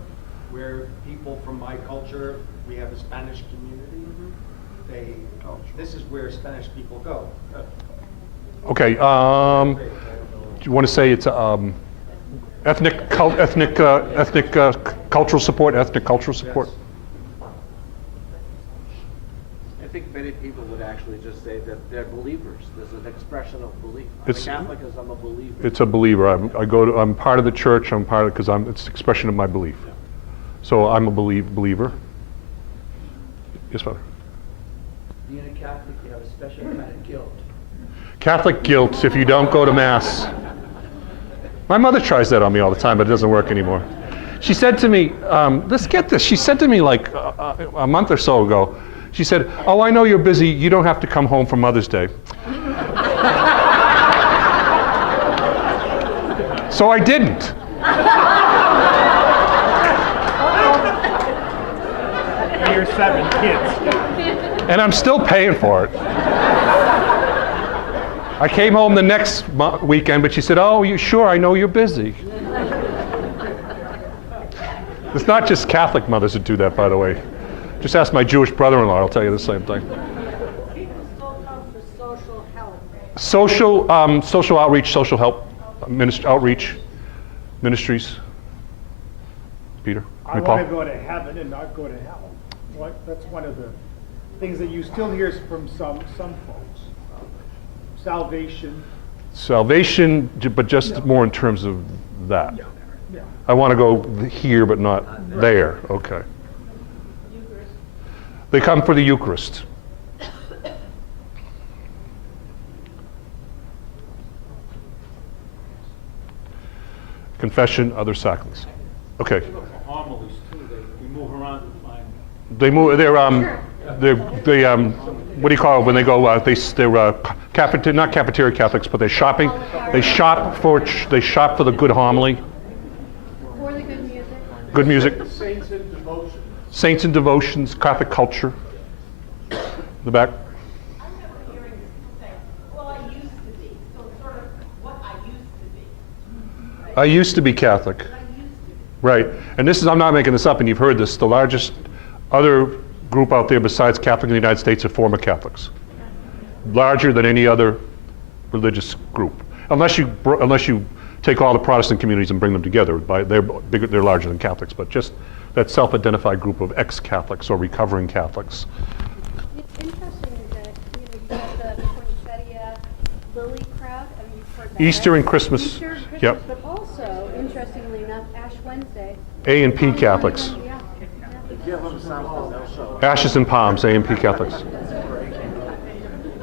where people from my culture, we have a Spanish community. This is where Spanish people go. Okay. Do you want to say it's ethnic cultural support? Ethnic cultural support. I think many people would actually just say that they're believers. There's an expression of belief. I'm It's- a Catholic because I'm a believer. It's a believer. I'm part of the church. I'm part of it because it's an expression of my belief. So I'm a believer. Yes, Father. Being a Catholic, you have a special kind of guilt. Catholic guilt if you don't go to Mass. My mother tries that on me all the time, but it doesn't work anymore. She said to me, let's get this. She said to me like a month or so ago, she said, "Oh, I know you're busy. You don't have to come home for Mother's Day." So I didn't. And you're 7 kids. And I'm still paying for it. I came home the next weekend, but she said, "Oh, you sure? I know you're busy." It's not just Catholic mothers that do that, by the way. Just ask my Jewish brother-in-law, I'll tell you the same thing. People still come for social help. Social outreach, social help, outreach, ministries. Peter? I Paul? want to go to heaven and not go to hell. That's one of the things that you still hear from some folks. Salvation. Salvation, but just more in terms of that. Yeah. I want to go here, but not there. Okay. They come for the Eucharist. Confession, other sacraments. Okay. Homilies too. We move around to find. They move. They're what do you call it when they go? They're not cafeteria Catholics, but they're shopping. They shop for the good homily. For the good music. Good music. Saints and devotion. Saints and devotions, Catholic culture. The back. I remember hearing people say, well, I used to be. So it's sort of what I used to be. I used to be Catholic. I used to be. Right. And this is, I'm not making this up, and you've heard this, the largest other group out there besides Catholic in the United States are former Catholics. Larger than any other religious group. Unless you take all the Protestant communities and bring them together. They're larger than Catholics, but just that self-identified group of ex-Catholics or recovering Catholics. It's interesting that, you have the poinsettia lily crowd. I mean, you've heard that, Easter right? and Christmas. Easter and Christmas, Yep. but also, interestingly enough, Ash Wednesday. A and P Catholics. Yeah. Ashes and Palms, A and P Catholics.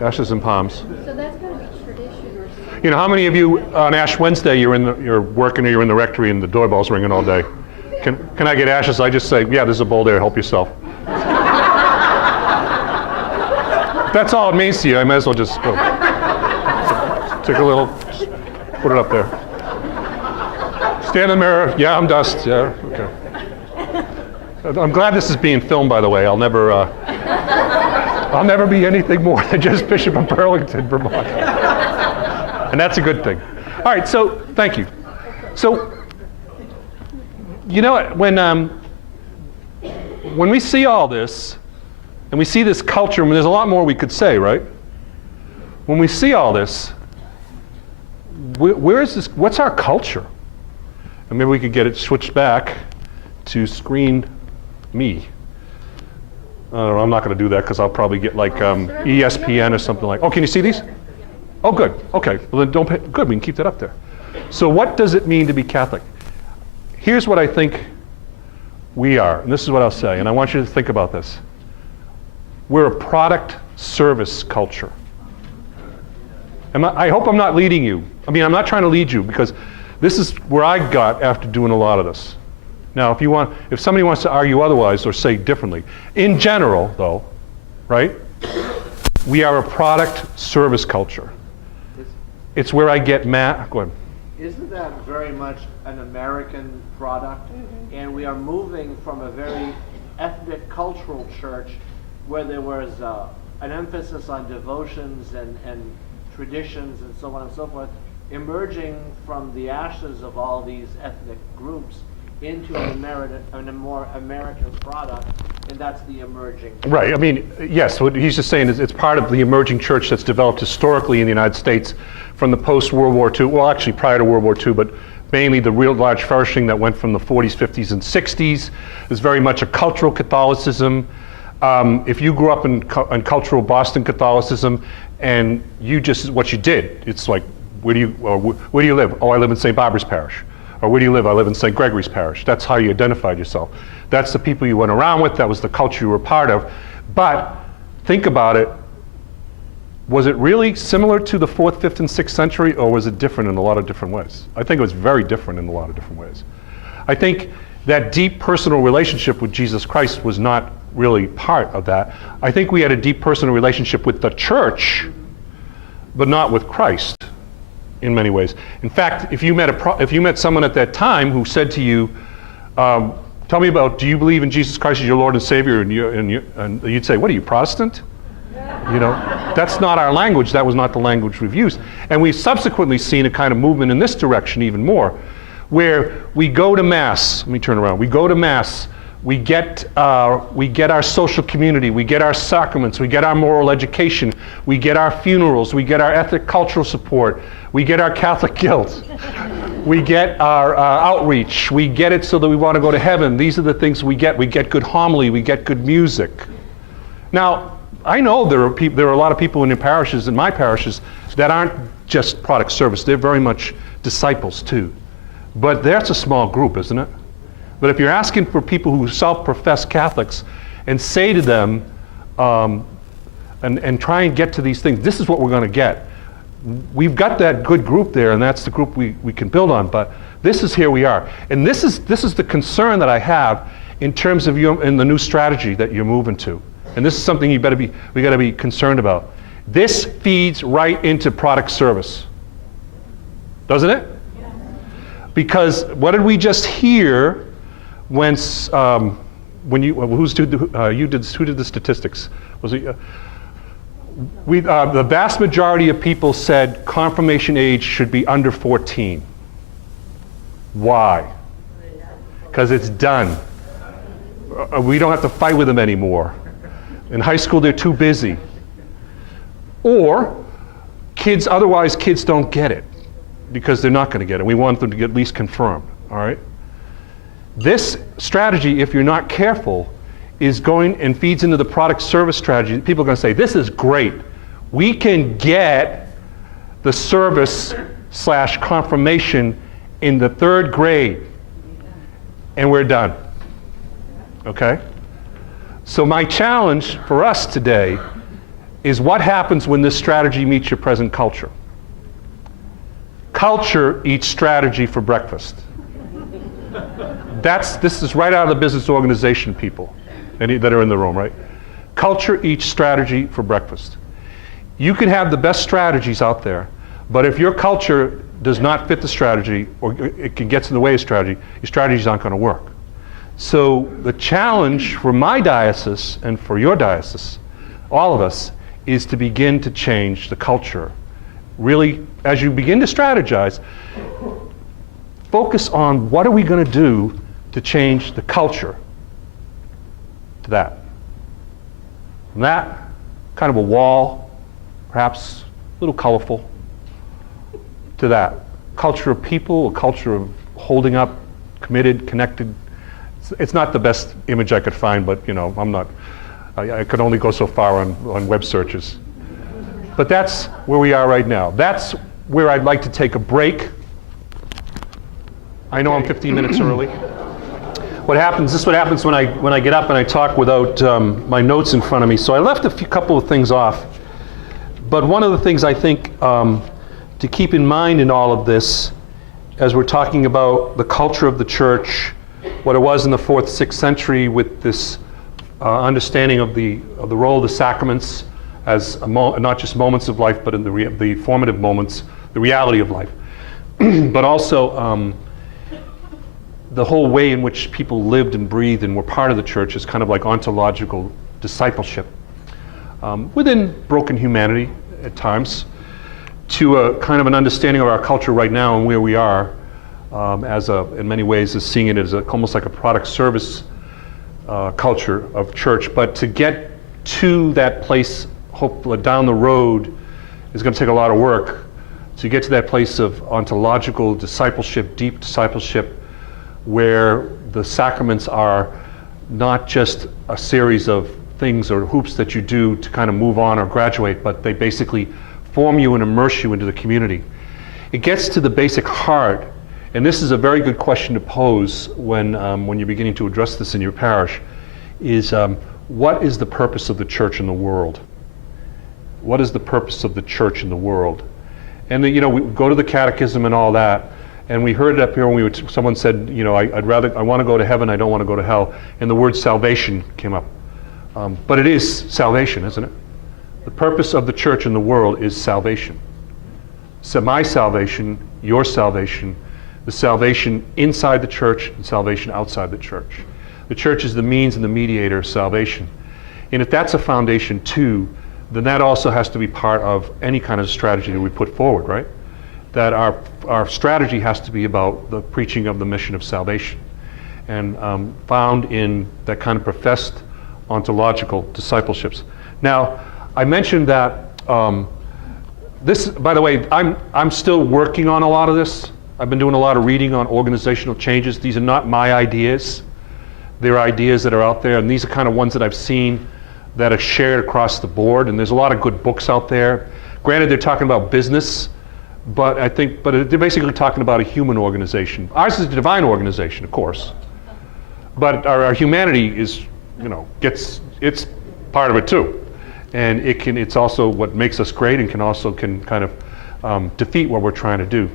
Ashes and Palms. So that's got to be tradition or something. You know, how many of you on Ash Wednesday you're working or you're in the rectory and the doorbell's ringing all day? Can I get ashes? I just say, yeah, there's a bowl there, help yourself. That's all it means to you. I might as well just go. Take a little, put it up there. Stand in the mirror. Yeah, I'm dust. Yeah, okay. I'm glad this is being filmed, by the way. I'll never be anything more than just Bishop of Burlington, Vermont. And that's a good thing. All right, so thank you. So, you know what, when we see all this, and we see this culture, I mean, there's a lot more we could say, right? When we see all this, where is this? What's our culture? And maybe we could get it switched back to screen me. I don't know, I'm not going to do that because I'll probably get like ESPN or something like. Oh, can you see these? Oh, good. Okay. Well, then don't pay. Good. We can keep that up there. So, what does it mean to be Catholic? Here's what I think we are, and this is what I'll say, and I want you to think about this. We're a product service culture. I hope I'm not leading you. I mean, I'm not trying to lead you because this is where I got after doing a lot of this. Now, if somebody wants to argue otherwise or say differently, in general, though, right? We are a product service culture. It's where I get mad. Go ahead. Isn't that very much an American product? Mm-hmm. And we are moving from a very ethnic cultural church where there was an emphasis on devotions and traditions and so on and so forth, emerging from the ashes of all these ethnic groups into a more American product, and that's the emerging. Right. I mean, yes, what he's just saying is it's part of the emerging church that's developed historically in the United States from the post-World War II, well, actually prior to World War II, but mainly the real large flourishing that went from the 40s, 50s, and 60s. Is very much a cultural Catholicism. If you grew up in cultural Boston Catholicism, and what you did, it's like, where do you live? Oh, I live in St. Barbara's Parish. Or where do you live? I live in St. Gregory's Parish. That's how you identified yourself. That's the people you went around with. That was the culture you were part of. But think about it. Was it really similar to the 4th, 5th, and 6th century, or was it different in a lot of different ways? I think it was very different in a lot of different ways. I think that deep personal relationship with Jesus Christ was not really part of that. I think we had a deep personal relationship with the church, but not with Christ in many ways. In fact, if you met someone at that time who said to you, tell me about, do you believe in Jesus Christ as your Lord and Savior? And you'd say, what are you, Protestant? You know, that's not our language. That was not the language we've used. And we've subsequently seen a kind of movement in this direction even more, where we go to Mass. Let me turn around. We go to Mass. We get our social community. We get our sacraments. We get our moral education. We get our funerals. We get our ethnic cultural support. We get our Catholic guilt. We get our outreach. We get it so that we want to go to heaven. These are the things we get. We get good homily. We get good music. Now, I know there are a lot of people in your parishes, in my parishes, that aren't just product service. They're very much disciples too. But that's a small group, isn't it? But if you're asking for people who self-profess Catholics and say to them, and try and get to these things, this is what we're going to get. We've got that good group there, and that's the group we can build on. But this is here we are, and this is the concern that I have in terms of in the new strategy that you're moving to. And this is something we got to be concerned about. This feeds right into product service, doesn't it? Yeah. Because what did we just hear when who did the statistics? Was it? The vast majority of people said confirmation age should be under 14. Why? Because it's done. We don't have to fight with them anymore. In high school, they're too busy. Or otherwise kids don't get it because they're not going to get it. We want them to get at least confirmed, all right? This strategy, if you're not careful, is going and feeds into the product service strategy. People are going to say, this is great. We can get the service/confirmation in the 3rd grade, and we're done, okay? So my challenge for us today is what happens when this strategy meets your present culture. Culture eats strategy for breakfast. This is right out of the business organization people that are in the room, right? Culture eats strategy for breakfast. You can have the best strategies out there, but if your culture does not fit the strategy, or it gets in the way of strategy, your strategies aren't going to work. So the challenge for my diocese and for your diocese, all of us, is to begin to change the culture. Really, as you begin to strategize, focus on what are we going to do to change the culture to that. From that, kind of a wall, perhaps a little colorful, to that culture of people, a culture of holding up committed, connected. It's not the best image I could find, but you know, I could only go so far on web searches. But that's where we are right now. That's where I'd like to take a break. I know I'm 15 minutes early. This is what happens when I get up and I talk without my notes in front of me. So I left a couple of things off. But one of the things I think to keep in mind in all of this, as we're talking about the culture of the church, what it was in the 4th, 6th century with this understanding of the role of the sacraments as not just moments of life, but in the formative moments, the reality of life. But also the whole way in which people lived and breathed and were part of the church is kind of like ontological discipleship within broken humanity at times, to a kind of an understanding of our culture right now and where we are in many ways is seeing it as almost like a product service culture of church. But to get to that place down the road is going to take a lot of work. To get to that place of ontological discipleship, deep discipleship, where the sacraments are not just a series of things or hoops that you do to kind of move on or graduate, but they basically form you and immerse you into the community. It gets to the basic heart, and this is a very good question to pose when you're beginning to address this in your parish, is what is the purpose of the church in the world? What is the purpose of the church in the world? And you know, we go to the catechism and all that, and we heard it up here when someone said, you know, I want to go to heaven, I don't want to go to hell, and the word salvation came up. But it is salvation, isn't it? The purpose of the church in the world is salvation. So my salvation, your salvation, the salvation inside the church and salvation outside the church. The church is the means and the mediator of salvation. And if that's a foundation too, then that also has to be part of any kind of strategy that we put forward, right? That our strategy has to be about the preaching of the mission of salvation, and found in that kind of professed ontological discipleships. Now, I mentioned that this, by the way, I'm still working on a lot of this. I've been doing a lot of reading on organizational changes. These are not my ideas. They're ideas that are out there, and these are kind of ones that I've seen that are shared across the board, and there's a lot of good books out there. Granted, they're talking about business, but they're basically talking about a human organization. Ours is a divine organization, of course, but our humanity is, you know, it's part of it too, and it's also what makes us great, and can kind of defeat what we're trying to do.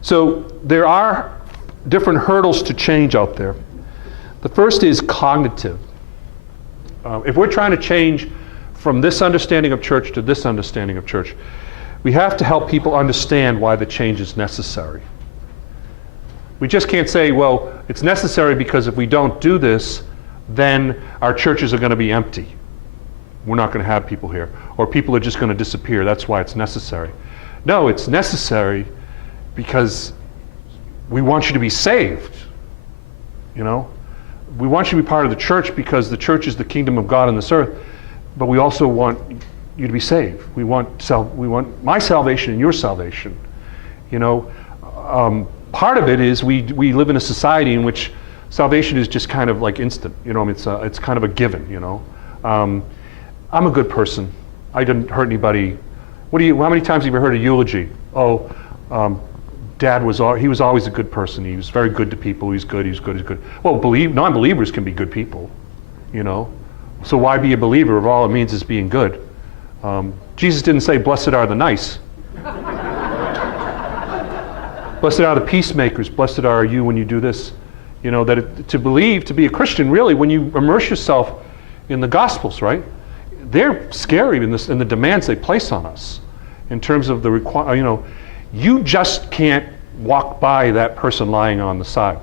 So there are different hurdles to change out there. The first is cognitive. If we're trying to change from this understanding of church to this understanding of church, we have to help people understand why the change is necessary. We just can't say, well, it's necessary because if we don't do this, then our churches are going to be empty. We're not going to have people here. Or people are just going to disappear. That's why it's necessary. No, it's necessary because we want you to be saved. You know? We want you to be part of the church because the church is the kingdom of God on this earth, but we also want you to be saved. We want my salvation and your salvation. You know, part of it is we live in a society in which salvation is just kind of like instant. You know, it's kind of a given. You know, I'm a good person. I didn't hurt anybody. How many times have you heard a eulogy? Oh, Dad was always a good person. He was very good to people. He's good. Well, non-believers can be good people, you know. So why be a believer if all it means is being good? Jesus didn't say, "Blessed are the nice." Blessed are the peacemakers. Blessed are you when you do this. You know, to believe, to be a Christian, really, when you immerse yourself in the Gospels, right? They're scary in the demands they place on us, in terms of the you know. You just can't walk by that person lying on the side.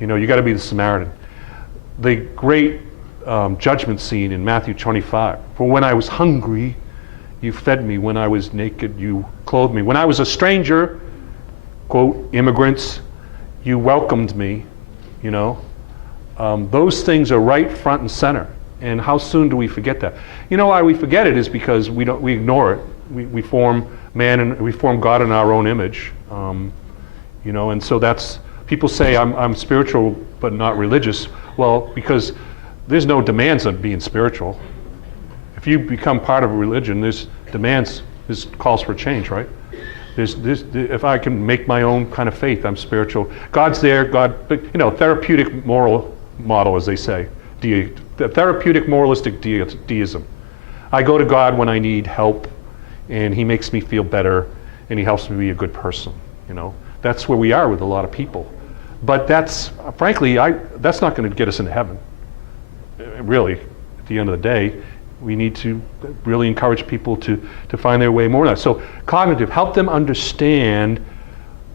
You know, you got to be the Samaritan. The great judgment scene in Matthew 25. For when I was hungry, you fed me. When I was naked, you clothed me. When I was a stranger, quote, immigrants, you welcomed me. You know, those things are right front and center. And how soon do we forget that? You know why we forget it is because we ignore it. We form man and we form God in our own image, you know, and so that's People say I'm spiritual but not religious. Well, because there's no demands on being spiritual. If you become part of a religion, there's demands, there's calls for change, right? If I can make my own kind of faith, I'm spiritual. God's there, therapeutic moral model, as they say. The therapeutic moralistic deism. I go to God when I need help, and he makes me feel better, and he helps me be a good person, That's where we are with a lot of people. But that's not going to get us into heaven. Really, at the end of the day, we need to really encourage people to find their way more than that. So cognitive, help them understand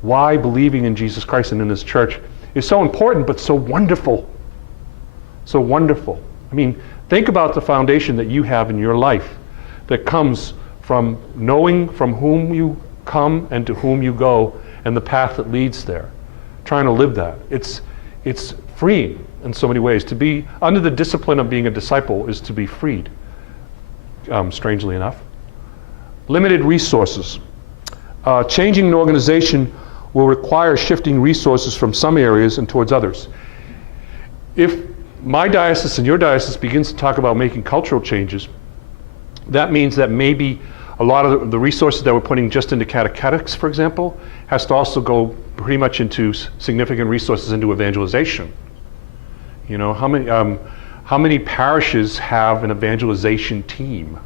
why believing in Jesus Christ and in his church is so important, but so wonderful. So wonderful. I mean, think about the foundation that you have in your life that comes from knowing from whom you come and to whom you go and the path that leads there. Trying to live that. It's freeing in so many ways. To be under the discipline of being a disciple is to be freed, strangely enough. Limited resources. Changing an organization will require shifting resources from some areas and towards others. If my diocese and your diocese begins to talk about making cultural changes, that means that maybe a lot of the resources that we're putting just into catechetics, for example, has to also go pretty much into significant resources into evangelization. How many parishes have an evangelization team?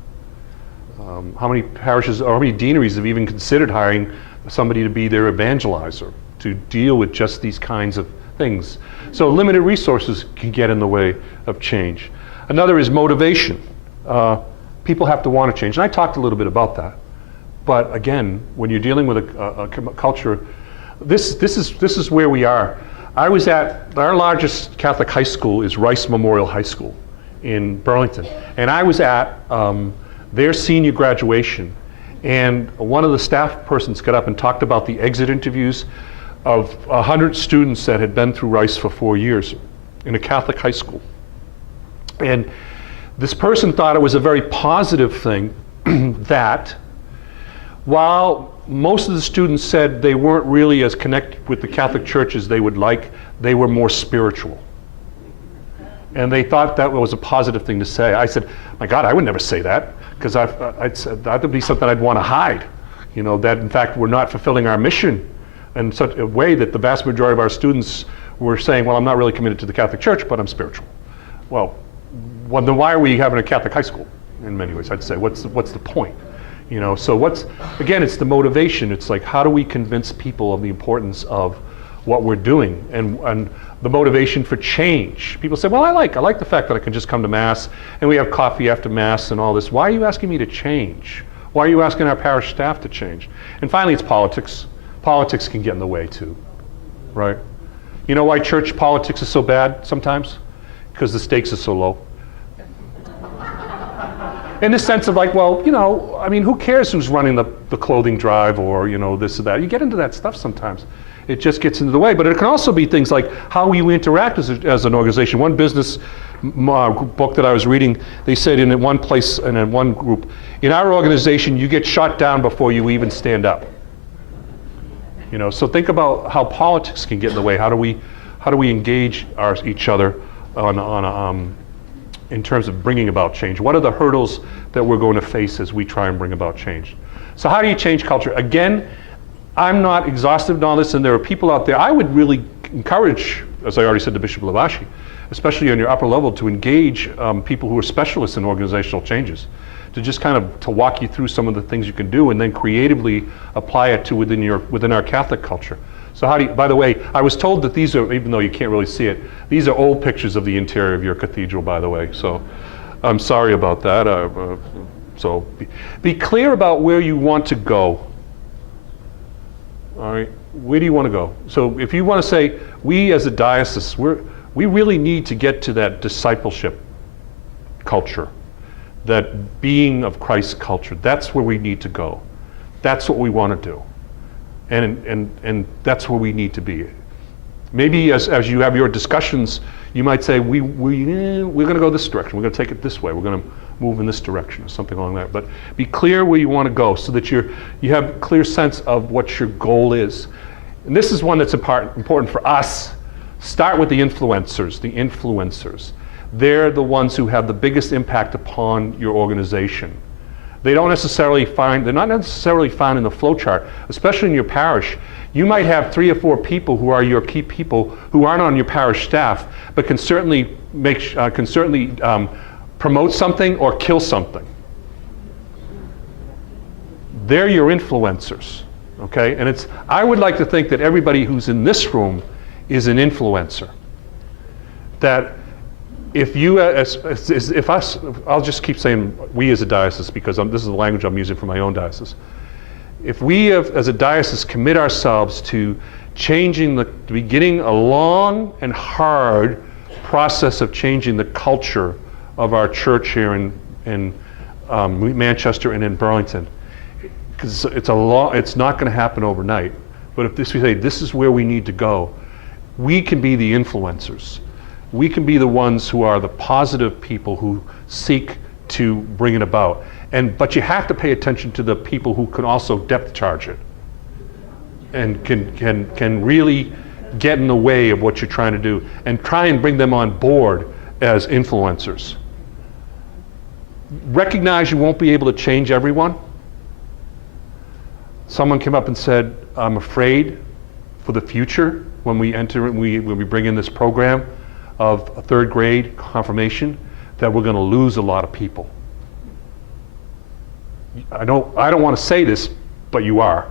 How many parishes or how many deaneries have even considered hiring somebody to be their evangelizer to deal with just these kinds of things? So limited resources can get in the way of change. Another is motivation. People have to want to change, and I talked a little bit about that. But again, when you're dealing with a culture, this is where we are. I was at our largest Catholic high school is Rice Memorial High School in Burlington, and I was at their senior graduation, and one of the staff persons got up and talked about the exit interviews of 100 students that had been through Rice for 4 years in a Catholic high school. And this person thought it was a very positive thing that while most of the students said they weren't really as connected with the Catholic Church as they would like, they were more spiritual. And they thought that was a positive thing to say. I said, my God, I would never say that, because that would be something I'd want to hide. That in fact we're not fulfilling our mission in such a way that the vast majority of our students were saying, well, I'm not really committed to the Catholic Church, but I'm spiritual. Well, then why are we having a Catholic high school? In many ways, I'd say, what's the point? So again, it's the motivation. It's like, how do we convince people of the importance of what we're doing and the motivation for change? People say, well, I like the fact that I can just come to Mass and we have coffee after Mass and all this. Why are you asking me to change? Why are you asking our parish staff to change? And finally, it's politics. Politics can get in the way too, right? You know why church politics is so bad sometimes? Because the stakes are so low. In the sense of like, well, who cares who's running the clothing drive or, this or that? You get into that stuff sometimes. It just gets into the way. But it can also be things like how you interact as an organization. One business book that I was reading, they said in one place and in one group, in our organization, you get shot down before you even stand up. So think about how politics can get in the way. How do we engage each other in terms of bringing about change? What are the hurdles that we're going to face as we try and bring about change? So how do you change culture? Again, I'm not exhaustive in all this, and there are people out there. I would really encourage, as I already said to Bishop Lavashi, especially on your upper level, to engage people who are specialists in organizational changes, to just to walk you through some of the things you can do and then creatively apply it to within our Catholic culture. So by the way, I was told that these are, even though you can't really see it, these are old pictures of the interior of your cathedral, by the way. So I'm sorry about that. So be clear about where you want to go. All right, where do you want to go? So if you want to say, we as a diocese, we really need to get to that discipleship culture, that being of Christ culture. That's where we need to go. That's what we want to do. And that's where we need to be. Maybe as you have your discussions, you might say, we're going to go this direction. We're going to take it this way. We're going to move in this direction, or something along that. But be clear where you want to go so that you have a clear sense of what your goal is. and this is one that's important for us, start with the influencers. They're the ones who have the biggest impact upon your organization. They're not necessarily found in the flow chart, especially in your parish. You might have 3 or 4 people who are your key people who aren't on your parish staff, but can certainly promote something or kill something. They're your influencers, okay? And I would like to think that everybody who's in this room is an influencer. That if you, I'll just keep saying we as a diocese, because this is the language I'm using for my own diocese. If we as a diocese commit ourselves to beginning a long and hard process of changing the culture of our church here in Manchester and in Burlington, because it's not going to happen overnight. But if we say this is where we need to go, we can be the influencers. We can be the ones who are the positive people who seek to bring it about. But you have to pay attention to the people who can also depth charge it and can really get in the way of what you're trying to do, and try and bring them on board as influencers. Recognize you won't be able to change everyone. Someone came up and said, I'm afraid for the future when we bring in this program of a 3rd grade confirmation, that we're going to lose a lot of people. I don't want to say this, but you are.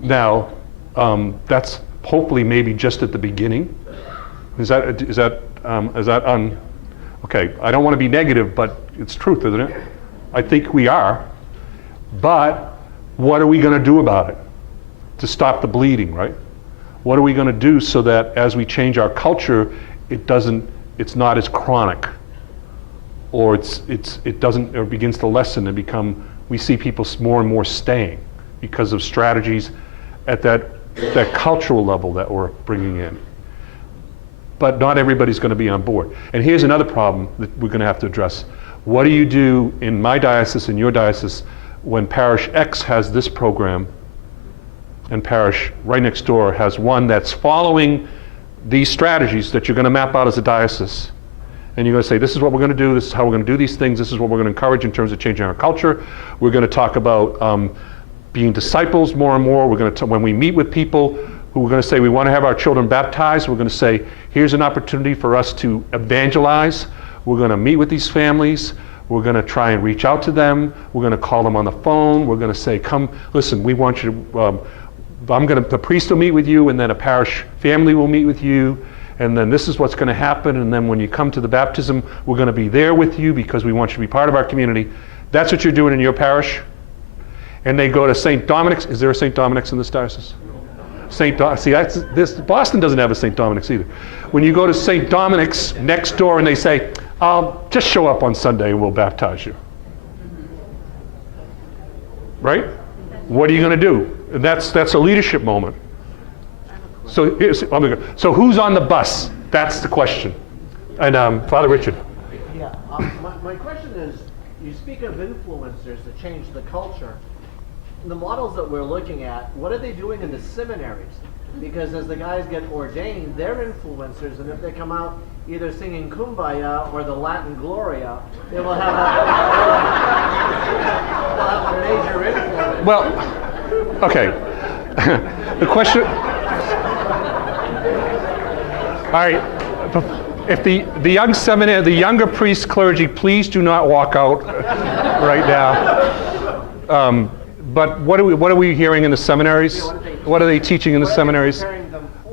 Now, that's hopefully maybe just at the beginning. Okay, I don't want to be negative, but it's truth, isn't it? I think we are. But what are we going to do about it to stop the bleeding, right? What are we going to do so that as we change our culture, it's not as chronic, or it begins to lessen and become, we see people more and more staying because of strategies at that cultural level that we're bringing in. But not everybody's going to be on board. And here's another problem that we're going to have to address. What do you do in my diocese, in your diocese, when parish X has this program and parish right next door has one that's following these strategies that you're going to map out as a diocese? And you're going to say, this is what we're going to do, this is how we're going to do these things, this is what we're going to encourage in terms of changing our culture. We're going to talk about being disciples more and more. We're going to, when we meet with people who we're going to say we want to have our children baptized, we're going to say, here's an opportunity for us to evangelize. We're going to meet with these families. We're going to try and reach out to them. We're going to call them on the phone. We're going to say, come, listen, we want you to, the priest will meet with you, and then a parish family will meet with you, and then this is what's going to happen, and then when you come to the baptism, we're going to be there with you because we want you to be part of our community. That's what you're doing in your parish. And they go to St. Dominic's. Is there a St. Dominic's in this diocese? Boston doesn't have a St. Dominic's either. When you go to St. Dominic's next door and they say, just show up on Sunday and we'll baptize you. Right? What are you going to do? And that's a leadership moment. So who's on the bus? That's the question. And Father Richard. Yeah, my question is, you speak of influencers that change the culture. The models that we're looking at, what are they doing in the seminaries? Because as the guys get ordained, they're influencers, and if they come out either singing Kumbaya or the Latin Gloria, they will have a major influence. Well, okay. The question. All right. If the young seminary, the younger priest clergy, please do not walk out right now. But what are we hearing in the seminaries? What are they teaching in the seminaries?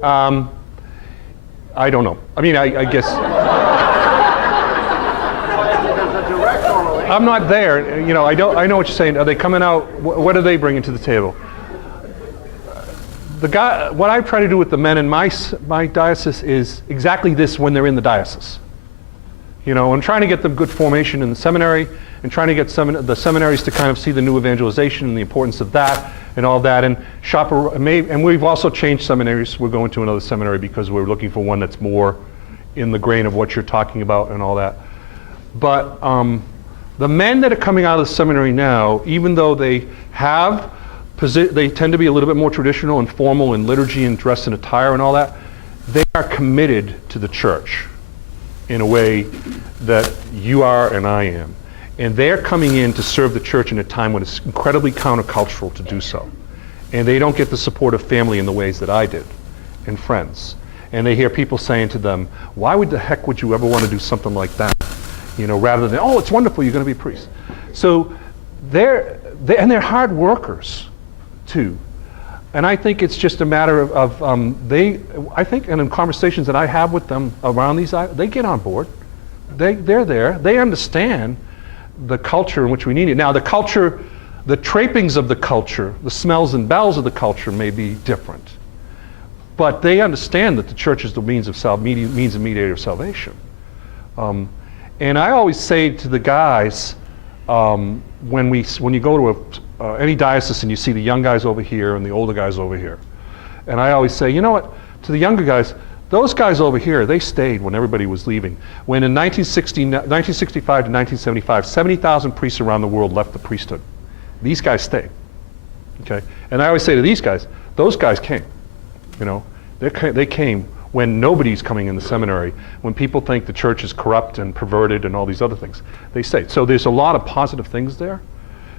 I don't know. I mean, I guess. I'm not there. You know, I know what you're saying. Are they coming out? What are they bringing to the table? What I try to do with the men in my diocese is exactly this when they're in the diocese. You know, I'm trying to get them good formation in the seminary, and trying to get the seminaries to kind of see the new evangelization and the importance of that and all that, and and we've also changed seminaries. We're going to another seminary because we're looking for one that's more in the grain of what you're talking about and all that. But the men that are coming out of the seminary now, even though they have they tend to be a little bit more traditional and formal in liturgy and dress and attire and all that. They are committed to the church in a way that you are and I am. And they're coming in to serve the church in a time when it's incredibly countercultural to do so. And they don't get the support of family in the ways that I did, and friends. And they hear people saying to them, why would the heck would you ever want to do something like that? You know, rather than, oh, it's wonderful, you're going to be a priest. So they're hard workers, too. And I think it's just a matter of I think, and in conversations that I have with them around these, they get on board. They're there. They understand the culture in which we need it. Now, the culture, the trappings of the culture, the smells and bells of the culture may be different. But they understand that the church is the means and mediator of salvation. And I always say to the guys, when you go to any diocese and you see the young guys over here and the older guys over here, and I always say, you know what, to the younger guys, those guys over here, they stayed when everybody was leaving. When in 1965 to 1975, 70,000 priests around the world left the priesthood. These guys stayed, okay? And I always say to these guys, those guys came, you know? They came when nobody's coming in the seminary, when people think the church is corrupt and perverted and all these other things. They stayed. So there's a lot of positive things there.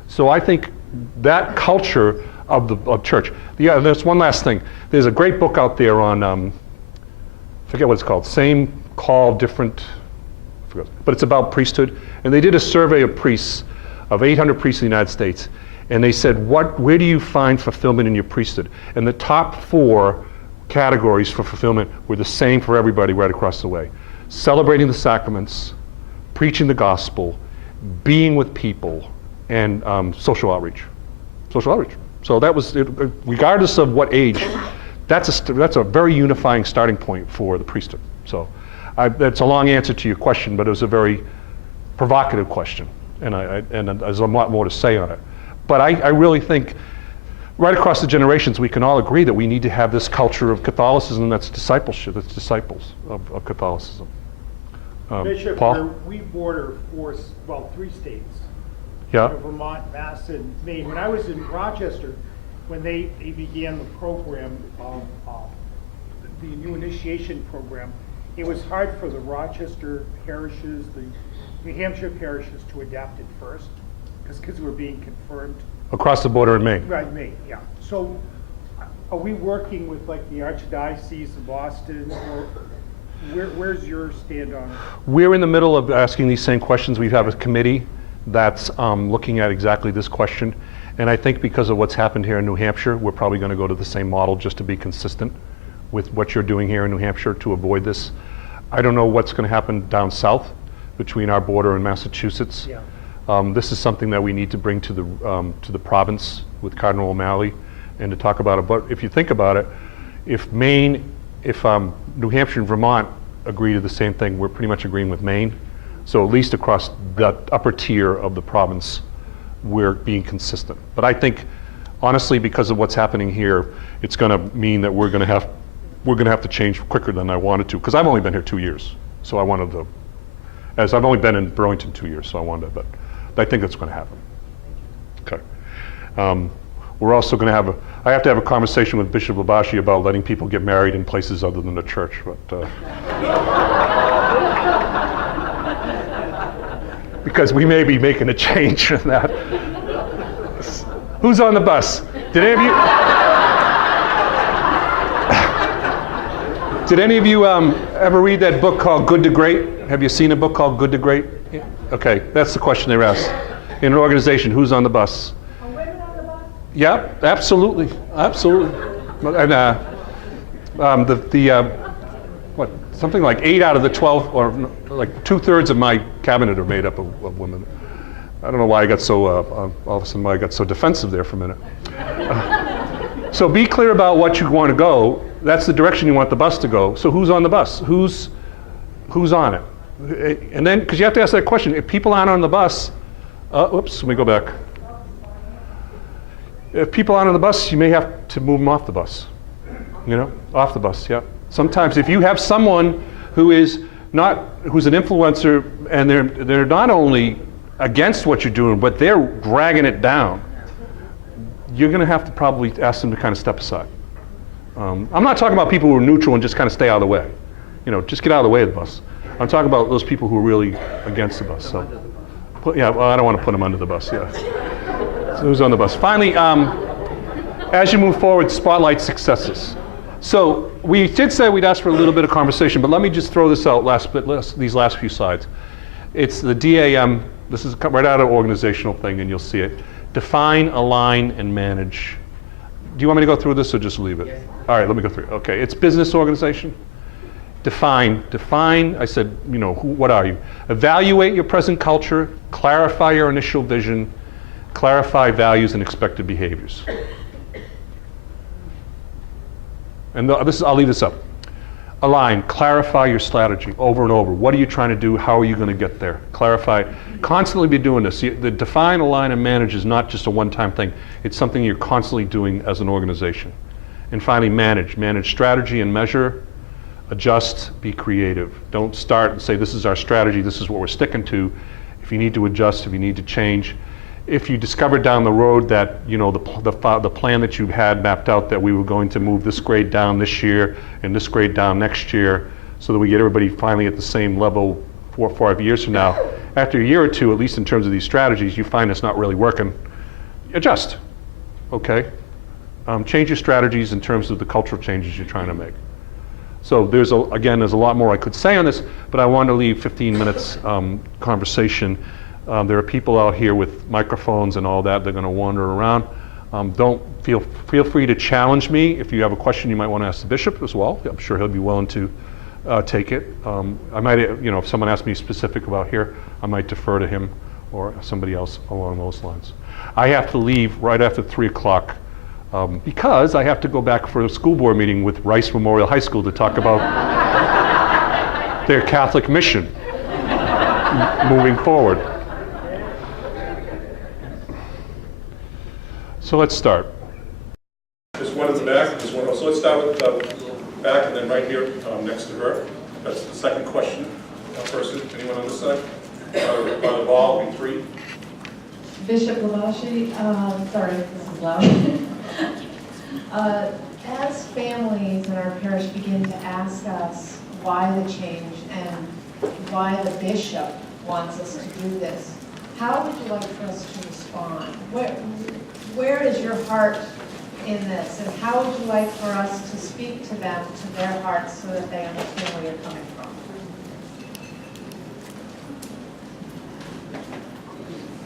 So I think that culture of church. Yeah, there's one last thing. There's a great book out there on, forget what it's called, Same Call, Different, but it's about priesthood. And they did a survey of priests, of 800 priests in the United States, and they said, where do you find fulfillment in your priesthood? And the top 4 categories for fulfillment were the same for everybody right across the way. Celebrating the sacraments, preaching the gospel, being with people, and social outreach. Social outreach. So that was, regardless of what age, that's a very unifying starting point for the priesthood. So that's a long answer to your question, but it was a very provocative question, and there's a lot more to say on it. But I really think right across the generations, we can all agree that we need to have this culture of Catholicism that's discipleship, that's disciples of Catholicism. Bishop, Paul? we border 3 states. Yeah. Vermont, Mass, and Maine. When I was in Rochester, when they began the program, the new initiation program, it was hard for the Rochester parishes, the New Hampshire parishes to adapt it first, because kids were being confirmed. Across the border in Maine. Right, Maine, yeah. So are we working with like the Archdiocese of Boston, or where's your stand on it? We're in the middle of asking these same questions. We have a committee that's looking at exactly this question. And I think because of what's happened here in New Hampshire, we're probably going to go to the same model just to be consistent with what you're doing here in New Hampshire to avoid this. I don't know what's going to happen down south between our border and Massachusetts. Yeah. This is something that we need to bring to the province with Cardinal O'Malley and to talk about it. But if you think about it, if New Hampshire and Vermont agree to the same thing, we're pretty much agreeing with Maine. So at least across the upper tier of the province, we're being consistent. But I think, honestly, because of what's happening here, it's going to mean that we're going to have to change quicker than I wanted to. Because I've only been here 2 years, so I wanted to. As I've only been in Burlington 2 years, so I wanted to. But I think that's going to happen. Okay. We're also going to have I have to have a conversation with Bishop Labashi about letting people get married in places other than the church. But because we may be making a change in that. Who's on the bus? Did any of you ever read that book called Good to Great? Have you seen a book called Good to Great? Yeah. Okay, that's the question they were asked. In an organization, who's on the bus? Are women on the bus? Yep, absolutely, absolutely. And something like 8 out of the 12, or like 2/3 of my cabinet are made up of women. I don't know why I got so, all of a sudden why I got so defensive there for a minute. So be clear about what you want to go. That's the direction you want the bus to go. So who's on the bus? Who's on it? And then, because you have to ask that question, if people aren't on the bus, oops, let me go back. If people aren't on the bus, you may have to move them off the bus. You know, off the bus, yeah. Sometimes if you have someone who's an influencer, and they're not only against what you're doing, but they're dragging it down, you're going to have to probably ask them to kind of step aside. I'm not talking about people who are neutral and just kind of stay out of the way. You know, just get out of the way of the bus. I'm talking about those people who are really against the bus. So, yeah, well, I don't want to put them under the bus, yeah. So who's on the bus? Finally, as you move forward, spotlight successes. So we did say we'd ask for a little bit of conversation, but let me just throw this out these last few slides. It's the DAM. This is right out of organizational thing, and you'll see it. Define, align, and manage. Do you want me to go through this or just leave it? Yes. All right, let me go through it. Okay, it's business organization. Define, I said, you know, what are you? Evaluate your present culture, clarify your initial vision, clarify values and expected behaviors. And I'll leave this up. Align, clarify your strategy over and over. What are you trying to do? How are you going to get there? Clarify. Constantly be doing this. The define, align, and manage is not just a one-time thing. It's something you're constantly doing as an organization. And finally, manage. Manage strategy and measure. Adjust, be creative. Don't start and say, this is our strategy, this is what we're sticking to. If you need to adjust, if you need to change. If you discover down the road that, you know, the plan that you had mapped out that we were going to move this grade down this year and this grade down next year so that we get everybody finally at the same level 4 or 5 years from now, after a year or two, at least in terms of these strategies, you find it's not really working, adjust, okay? Change your strategies in terms of the cultural changes you're trying to make. So there's a lot more I could say on this, but I wanted to leave 15 minutes conversation. There are people out here with microphones and all that. They're going to wander around. Don't feel free to challenge me. If you have a question, you might want to ask the bishop as well. I'm sure he'll be willing to take it. I might, you know, if someone asks me specific about here, I might defer to him or somebody else along those lines. I have to leave right after 3 o'clock because I have to go back for a school board meeting with Rice Memorial High School to talk about their Catholic mission moving forward. So let's start. There's one in the back, there's one. So let's start with the back and then right here next to her. That's the second question. Person, anyone on this side? By the ball, will be 3. Bishop Lavashi, sorry, this is loud. As families in our parish begin to ask us why the change and why the bishop wants us to do this, how would you like for us to respond? Where is your heart in this, and how would you like for us to speak to them, to their hearts, so that they understand where you're coming from?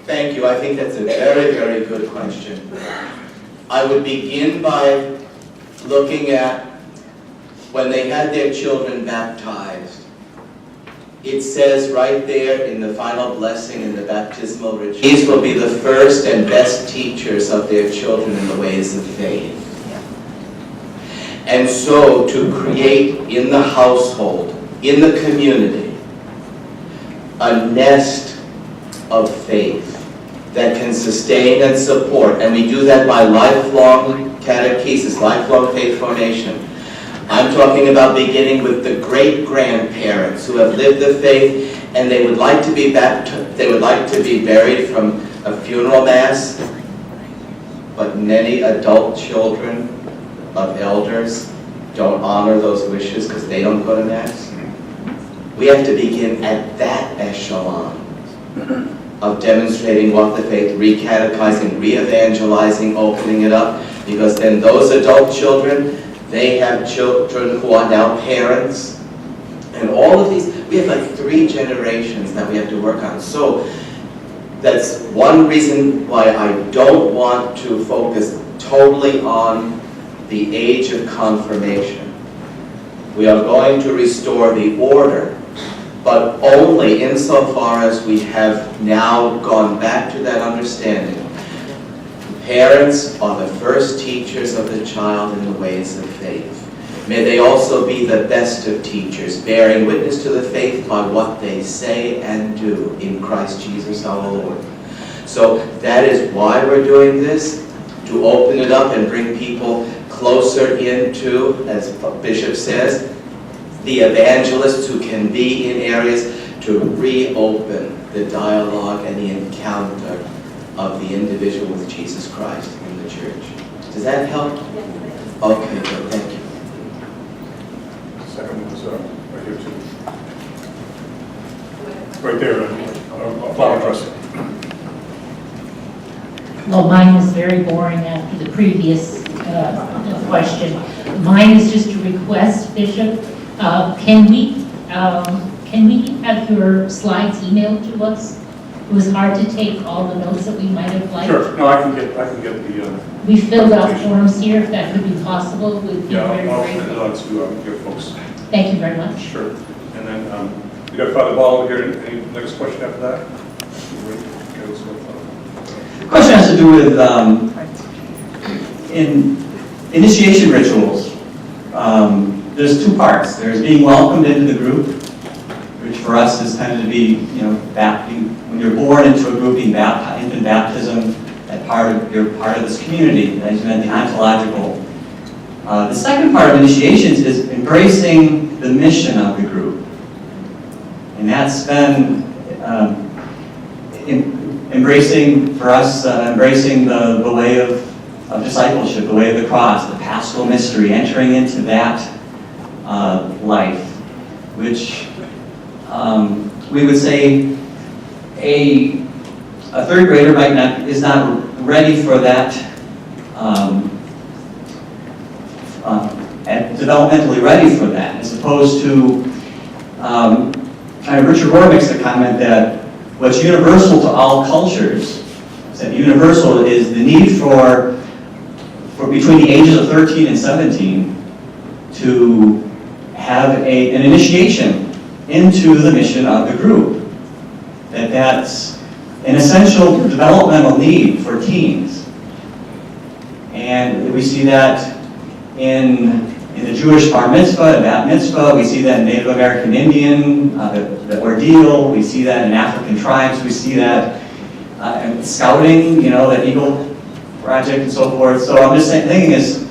Thank you. I think that's a very, very good question. I would begin by looking at when they had their children baptized. It says right there in the final blessing in the baptismal ritual, these will be the first and best teachers of their children in the ways of faith. And so to create in the household, in the community, a nest of faith that can sustain and support, and we do that by lifelong catechesis, lifelong faith formation. I'm talking about beginning with the great-grandparents who have lived the faith, and they would like to be they would like to be buried from a funeral mass, but many adult children of elders don't honor those wishes because they don't go to mass. We have to begin at that echelon of demonstrating what the faith, re-catechizing, re-evangelizing, opening it up, because then those adult children, they have children who are now parents, and all of these, we have like 3 generations that we have to work on. So that's one reason why I don't want to focus totally on the age of confirmation. We are going to restore the order, but only insofar as we have now gone back to that understanding. Parents are the first teachers of the child in the ways of faith. May they also be the best of teachers, bearing witness to the faith by what they say and do in Christ Jesus our Lord. So that is why we're doing this, to open it up and bring people closer into, as Bishop says, the evangelists who can be in areas to reopen the dialogue and the encounter of the individual with Jesus Christ in the church. church. Does that help? Okay, good, thank you. Second was right here too. Right there, flower dressing. Well, mine is very boring after the previous question. Mine is just a request, Bishop. Can we have your slides emailed to us? It was hard to take all the notes that we might have liked. Sure. No, I can get the. We filled out forms here. If that could be possible, we'd be very I'll send it grateful. on to your folks. Thank you very much. Sure. And then we got Father Ball over here. Any next question after that? The question has to do with in initiation rituals. There's two parts. There's being welcomed into the group, which for us is tended to be, when you're born into a group, being infant baptism, you're part of this community, as you meant the ontological. The second part of initiations is embracing the mission of the group. And that's been embracing, for us, embracing the way of discipleship, the way of the cross, the paschal mystery, entering into that life, which we would say a third grader is not ready for that, developmentally ready for that, as opposed to Richard Rohr makes the comment that what's universal to all cultures, that universal is the need for between the ages of 13 and 17 to have an initiation into the mission of the group. That's an essential developmental need for teens. And we see that in the Jewish bar mitzvah and bat mitzvah. We see that in Native American Indian, the ordeal. We see that in African tribes. We see that in scouting, that Eagle Project and so forth. So I'm just thinking is,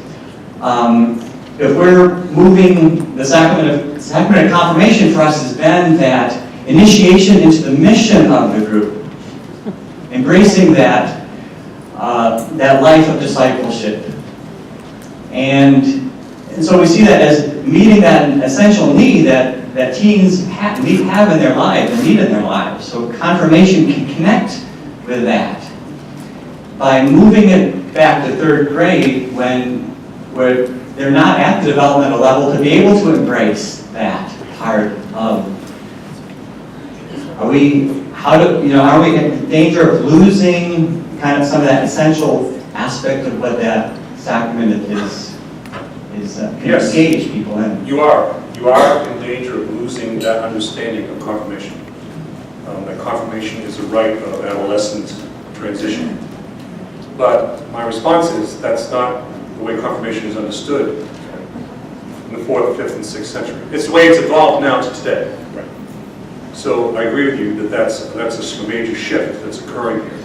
if we're moving the sacrament of confirmation for us has been that initiation into the mission of the group, embracing that life of discipleship. And so we see that as meeting that essential need that teens have in their lives, and need in their lives. So confirmation can connect with that. By moving it back to third grade where they're not at the developmental level to be able to embrace that part of, are we in danger of losing kind of some of that essential aspect of what that sacrament can Yes. engage people in? You are in danger of losing that understanding of confirmation. That confirmation is a rite of adolescent transition. But my response is that's not the way confirmation is understood in the 4th, 5th, and 6th century. It's the way it's evolved now to today. Right. So I agree with you that that's a major shift that's occurring here.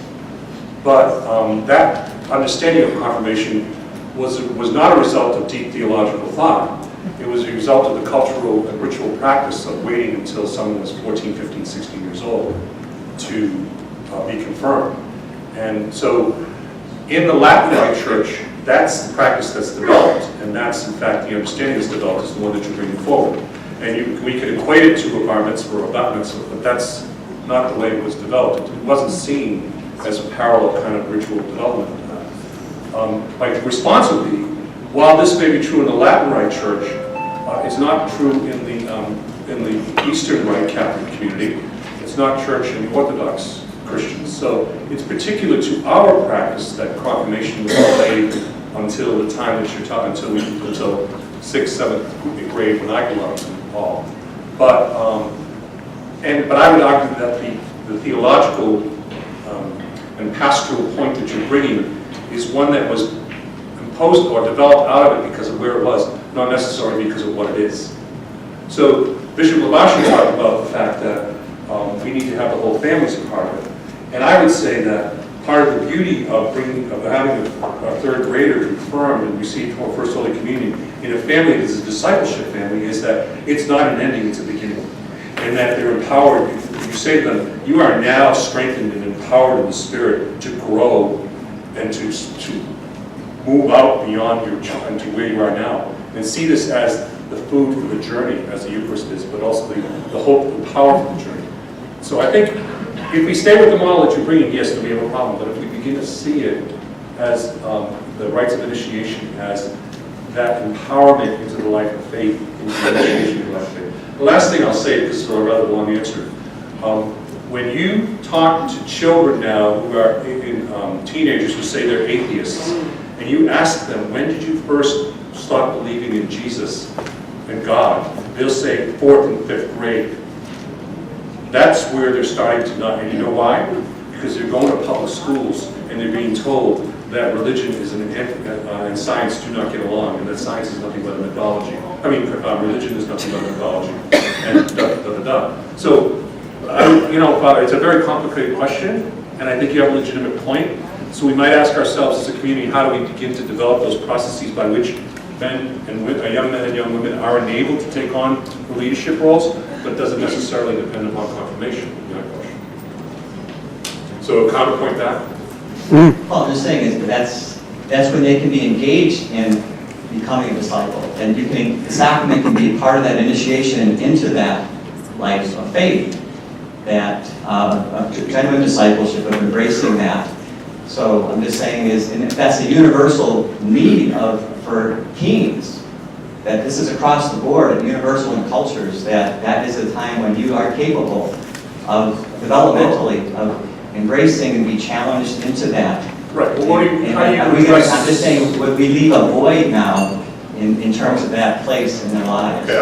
But that understanding of confirmation was not a result of deep theological thought. It was a result of the cultural and ritual practice of waiting until someone was 14, 15, 16 years old to be confirmed. And so in the Latin Rite Church, that's the practice that's developed, and that's in fact the understanding that's developed is the one that you're bringing forward. And we could equate it to a bar mitzvah or a bat mitzvah, but that's not the way it was developed. It wasn't seen as a parallel kind of ritual development. My response would be, while this may be true in the Latin Rite Church, it's not true in the Eastern Rite Catholic community. It's not church in the Orthodox Christians. So it's particular to our practice that confirmation was delayed until the time that you're talking, until 6th, 7th grade when I grew up in Paul. But I would argue that the theological and pastoral point that you're bringing is one that was imposed or developed out of it because of where it was, not necessarily because of what it is. So Bishop Labashi talked about the fact that we need to have the whole family as a part of it. And I would say that part of the beauty of having a third grader confirmed and receive First Holy Communion in a family that is a discipleship family is that it's not an ending, it's a beginning. And that they're empowered. You say to them, you are now strengthened and empowered in the Spirit to grow and to move out beyond into where you are now, and see this as the food for the journey, as the Eucharist is, but also the hope, the power for the journey. So I think if we stay with the model that you're bringing, yes, then we have a problem. But if we begin to see it as the rites of initiation, as that empowerment into the life of faith, into the initiation of the life of faith. The last thing I'll say, because it's a rather long answer, when you talk to children now who are teenagers who say they're atheists, and you ask them, when did you first start believing in Jesus and God? They'll say 4th and 5th grade. That's where they're starting to not, and you know why? Because they're going to public schools and they're being told that religion is and science do not get along, and that science is nothing but a mythology. I mean, religion is nothing but a mythology, and da-da-da-da. So, Father, it's a very complicated question, and I think you have a legitimate point. So we might ask ourselves as a community, how do we begin to develop those processes by which young men and young women are enabled to take on the leadership roles, but doesn't necessarily depend upon confirmation, would be my question. So counterpoint that? Well, I'm just saying is that's when they can be engaged in becoming a disciple. And the sacrament can be part of that initiation into that life of faith, that genuine discipleship, of embracing that. So I'm just saying and that's a universal need for teens, that this is across the board and universal in cultures, that is a time when you are capable of developmentally of embracing and be challenged into that. Right. Well, I'm just saying, would we leave a void now in terms of that place in their lives? Okay,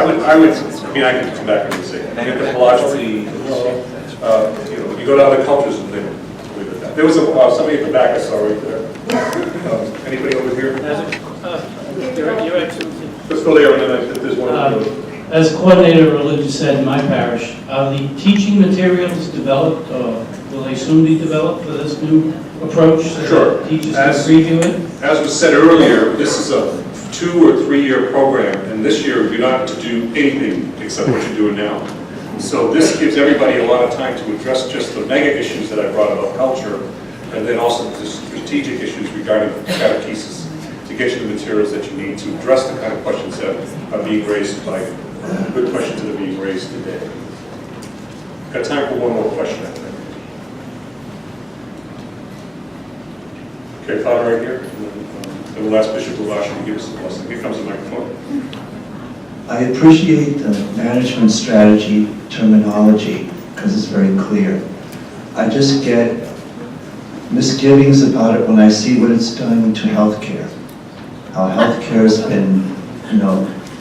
I can come back and say, anthropologically, you go to other cultures and they believe it that. There was somebody at the back I saw right there. Anybody over here? Your Excellency. Let's go there, and then if there's one. As coordinator of religious ed in my parish, are the teaching materials developed, or will they soon be developed for this new approach? So Sure. Teachers can preview it? As was said earlier, this is a 2 or 3 year program, and this year you're not to do anything except what you're doing now. So this gives everybody a lot of time to address just the mega issues that I brought about culture, and then also the strategic issues regarding catechesis, to get you the materials that you need to address the kind of questions that are being raised by good questions that are being raised today. Got time for one more question, I think. Okay, Father, right here. And we'll ask Bishop Ulashi to give us a blessing. Here comes the microphone. I appreciate the management strategy terminology because it's very clear. I just get misgivings about it when I see what it's done to healthcare. How healthcare has been,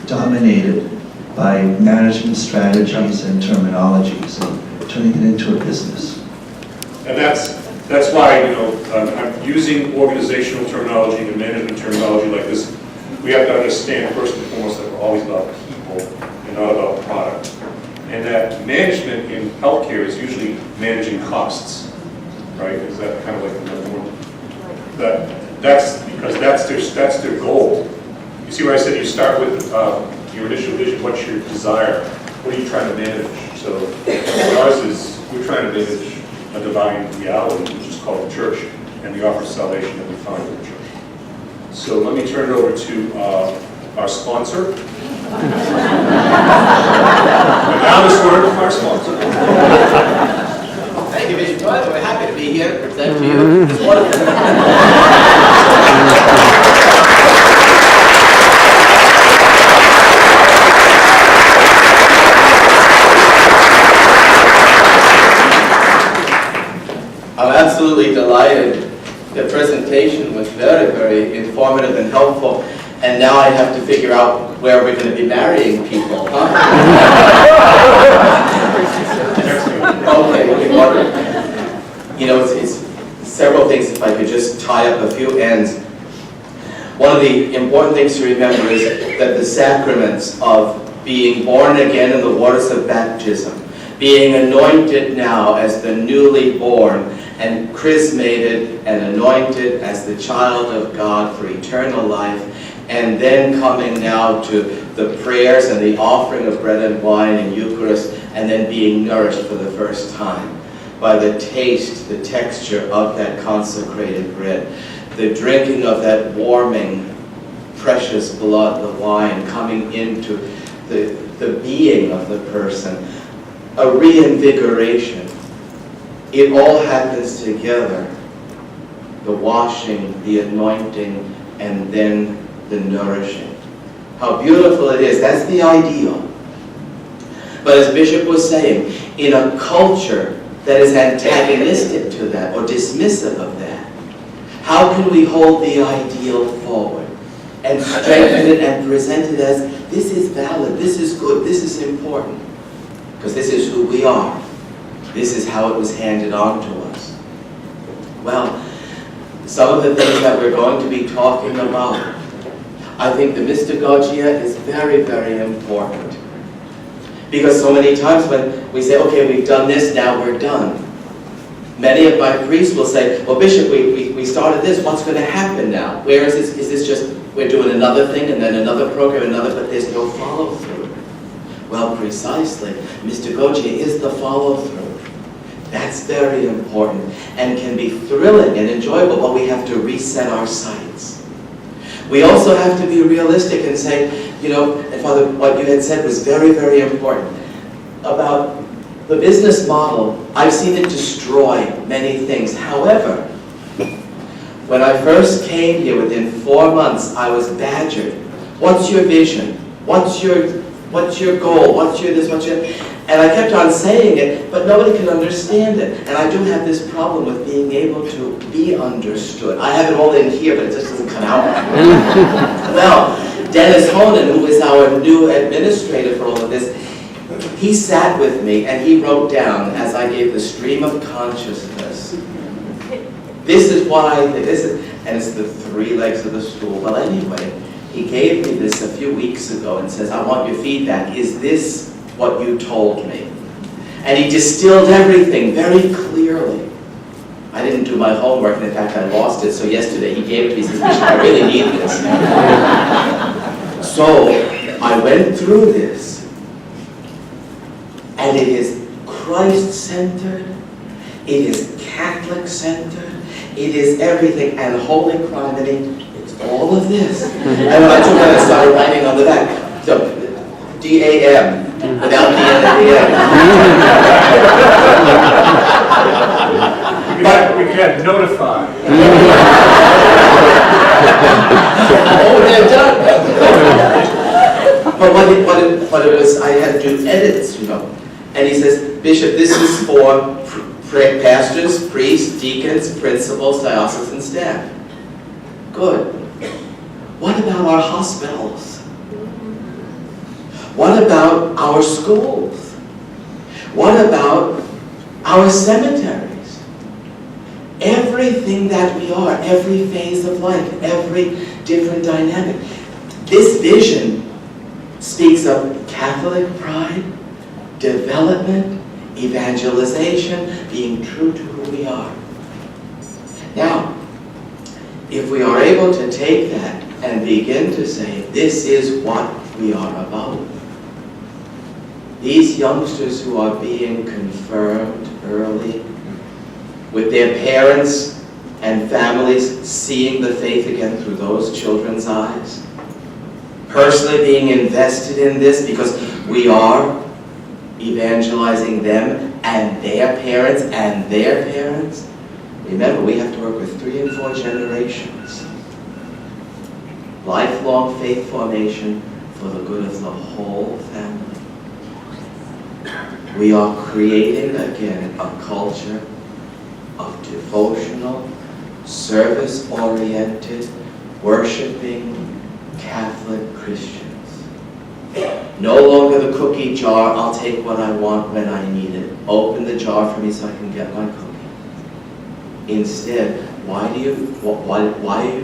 dominated by management strategies and terminologies and turning it into a business. And that's why, I'm using organizational terminology and management terminology like this. We have to understand, first and foremost, that we're always about people and not about product. And that management in healthcare is usually managing costs, right? Is that kind of like the metaphor? That's because that's their goal. You see where I said you start with your initial vision, what's your desire? What are you trying to manage? So ours is, we're trying to manage a divine reality, which is called the church, and the offer of salvation that we find in the church. So let me turn it over to our sponsor. And now this word from our sponsor. Thank you, Bishop Coyne. We're happy to be here to present to you this wonderful. I'm absolutely delighted. The presentation was very, very informative and helpful. And now I have to figure out where we're going to be marrying people, huh? Okay, wonderful. It's several things, if I could just tie up a few ends. One of the important things to remember is that the sacraments of being born again in the waters of baptism, being anointed now as the newly born, and chrismated and anointed as the child of God for eternal life, and then coming now to the prayers and the offering of bread and wine and Eucharist, and then being nourished for the first time by the taste, the texture of that consecrated bread. the drinking of that warming, precious blood, the wine, coming into the being of the person, a reinvigoration. It all happens together. The washing, the anointing, and then the nourishing. How beautiful it is. That's the ideal. But as Bishop was saying, in a culture that is antagonistic to that or dismissive of that, how can we hold the ideal forward and strengthen it and present it as, this is valid, this is good, this is important, because this is who we are. This is how it was handed on to us. Well, some of the things that we're going to be talking about, I think the mystagogia is very, very important. Because so many times when we say, okay, we've done this, now we're done. Many of my priests will say, well, Bishop, we started this, what's going to happen now? Where is this? Is this just, we're doing another thing and then another program, but there's no follow-through. Well, precisely, mystagogia is the follow-through. That's very important and can be thrilling and enjoyable, but we have to reset our sights. We also have to be realistic and say, and Father, what you had said was very, very important about the business model. I've seen it destroy many things. However, when I first came here, within 4 months, I was badgered. What's your vision? What's your goal? What's your this? What's your... And I kept on saying it, but nobody could understand it. And I do have this problem with being able to be understood. I have it all in here, but it just doesn't come out. Well, Dennis Honan, who is our new administrator for all of this, he sat with me and he wrote down, as I gave the stream of consciousness, this is what I think, and it's the 3 legs of the stool. Well, anyway, he gave me this a few weeks ago and says, I want your feedback. Is this what you told me? And he distilled everything very clearly. I didn't do my homework, and in fact I lost it, so yesterday he gave it to me. He says, Bishop, I really need this. So I went through this, and it is Christ-centered, it is Catholic-centered, it is everything, and Holy Criminy, it's all of this. And when I took it, I started writing on the back. So, D-A-M, without the end at the end. We can't notify. Oh, they're done. But what it was, I had to do edits, And he says, Bishop, this is for pastors, priests, deacons, principals, diocesan staff. Good. What about our hospitals? What about our schools? What about our cemeteries? Everything that we are, every phase of life, every different dynamic. This vision speaks of Catholic pride, development, evangelization, being true to who we are. Now, if we are able to take that and begin to say, this is what we are about. These youngsters who are being confirmed early, with their parents and families seeing the faith again through those children's eyes, personally being invested in this because we are evangelizing them and their parents and their parents. Remember, we have to work with 3 and 4 generations. Lifelong faith formation for the good of the whole family. We are creating again a culture of devotional, service-oriented, worshiping Catholic Christians. No longer the cookie jar, I'll take what I want when I need it. Open the jar for me so I can get my cookie. Instead, why are you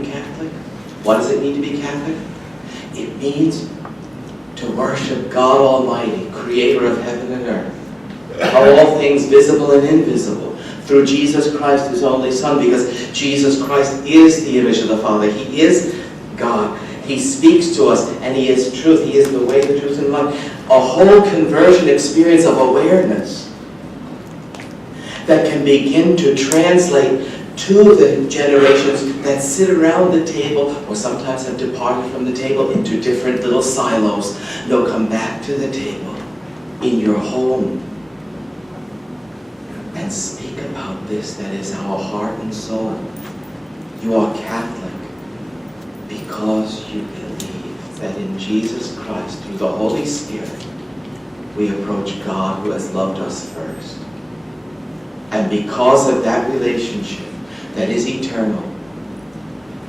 Catholic? Why does it mean to be Catholic? It means to worship God Almighty, creator of heaven and earth, of all things visible and invisible, through Jesus Christ, his only Son, because Jesus Christ is the image of the Father. He is God. He speaks to us, and he is truth. He is the way, the truth, and life. A whole conversion experience of awareness that can begin to translate to the generations that sit around the table or sometimes have departed from the table into different little silos. They'll come back to the table in your home and speak about this that is our heart and soul. You are Catholic because you believe that in Jesus Christ, through the Holy Spirit, we approach God who has loved us first. And because of that relationship that is eternal,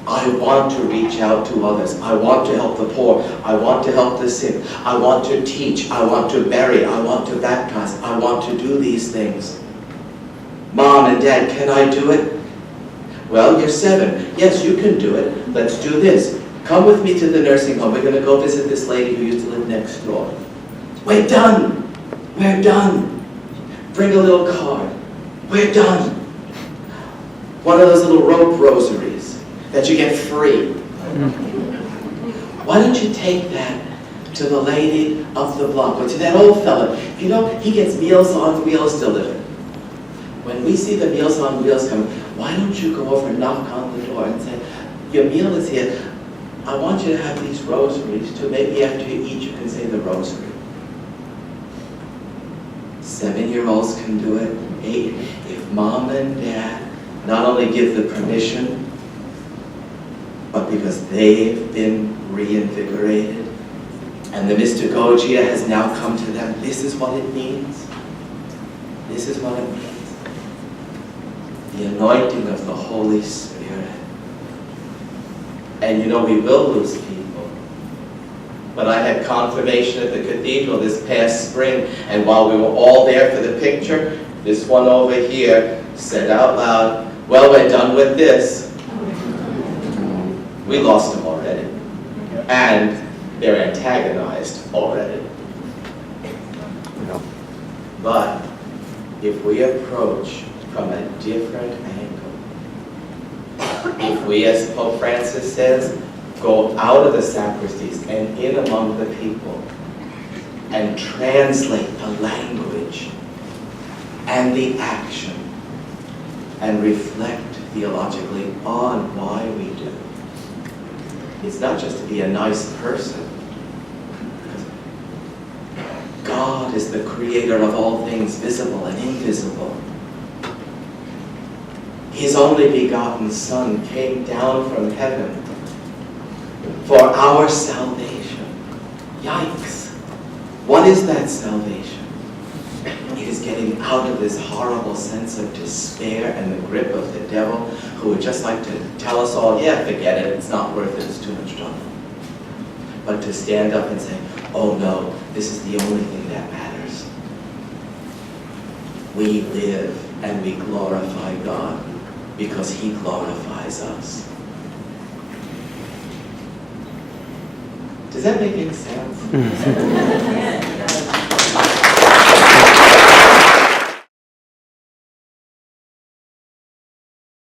I want to reach out to others. I want to help the poor. I want to help the sick. I want to teach. I want to bury. I want to baptize. I want to do these things. Mom and Dad, can I do it? Well, you're 7. Yes, you can do it. Let's do this. Come with me to the nursing home. We're going to go visit this lady who used to live next door. We're done. We're done. Bring a little card. We're done. One of those little rope rosaries that you get free. Why don't you take that to the lady of the block, or to that old fella? You know, he gets Meals on Wheels delivered. When we see the Meals on Wheels come, why don't you go over and knock on the door and say, your meal is here. I want you to have these rosaries too. Maybe after you eat, you can say the rosary. 7-year-olds can do it. 8. If Mom and Dad not only give the permission, but because they've been reinvigorated, and the mystagogia has now come to them, this is what it means. This is what it means. The anointing of the Holy Spirit. And you know, we will lose people. But I had confirmation at the cathedral this past spring, and while we were all there for the picture, this one over here said out loud, well, we're done with this. We lost them already. And they're antagonized already. But if we approach from a different angle, if we, as Pope Francis says, go out of the sacristies and in among the people and translate the language and the action and reflect theologically on why we do. It's not just to be a nice person. God is the creator of all things visible and invisible. His only begotten Son came down from heaven for our salvation. Yikes. What is that salvation? It is getting out of this horrible sense of despair and the grip of the devil, who would just like to tell us all, yeah, forget it, it's not worth it, it's too much trouble. But to stand up and say, oh no, this is the only thing that matters. We live and we glorify God because He glorifies us. Does that make any sense?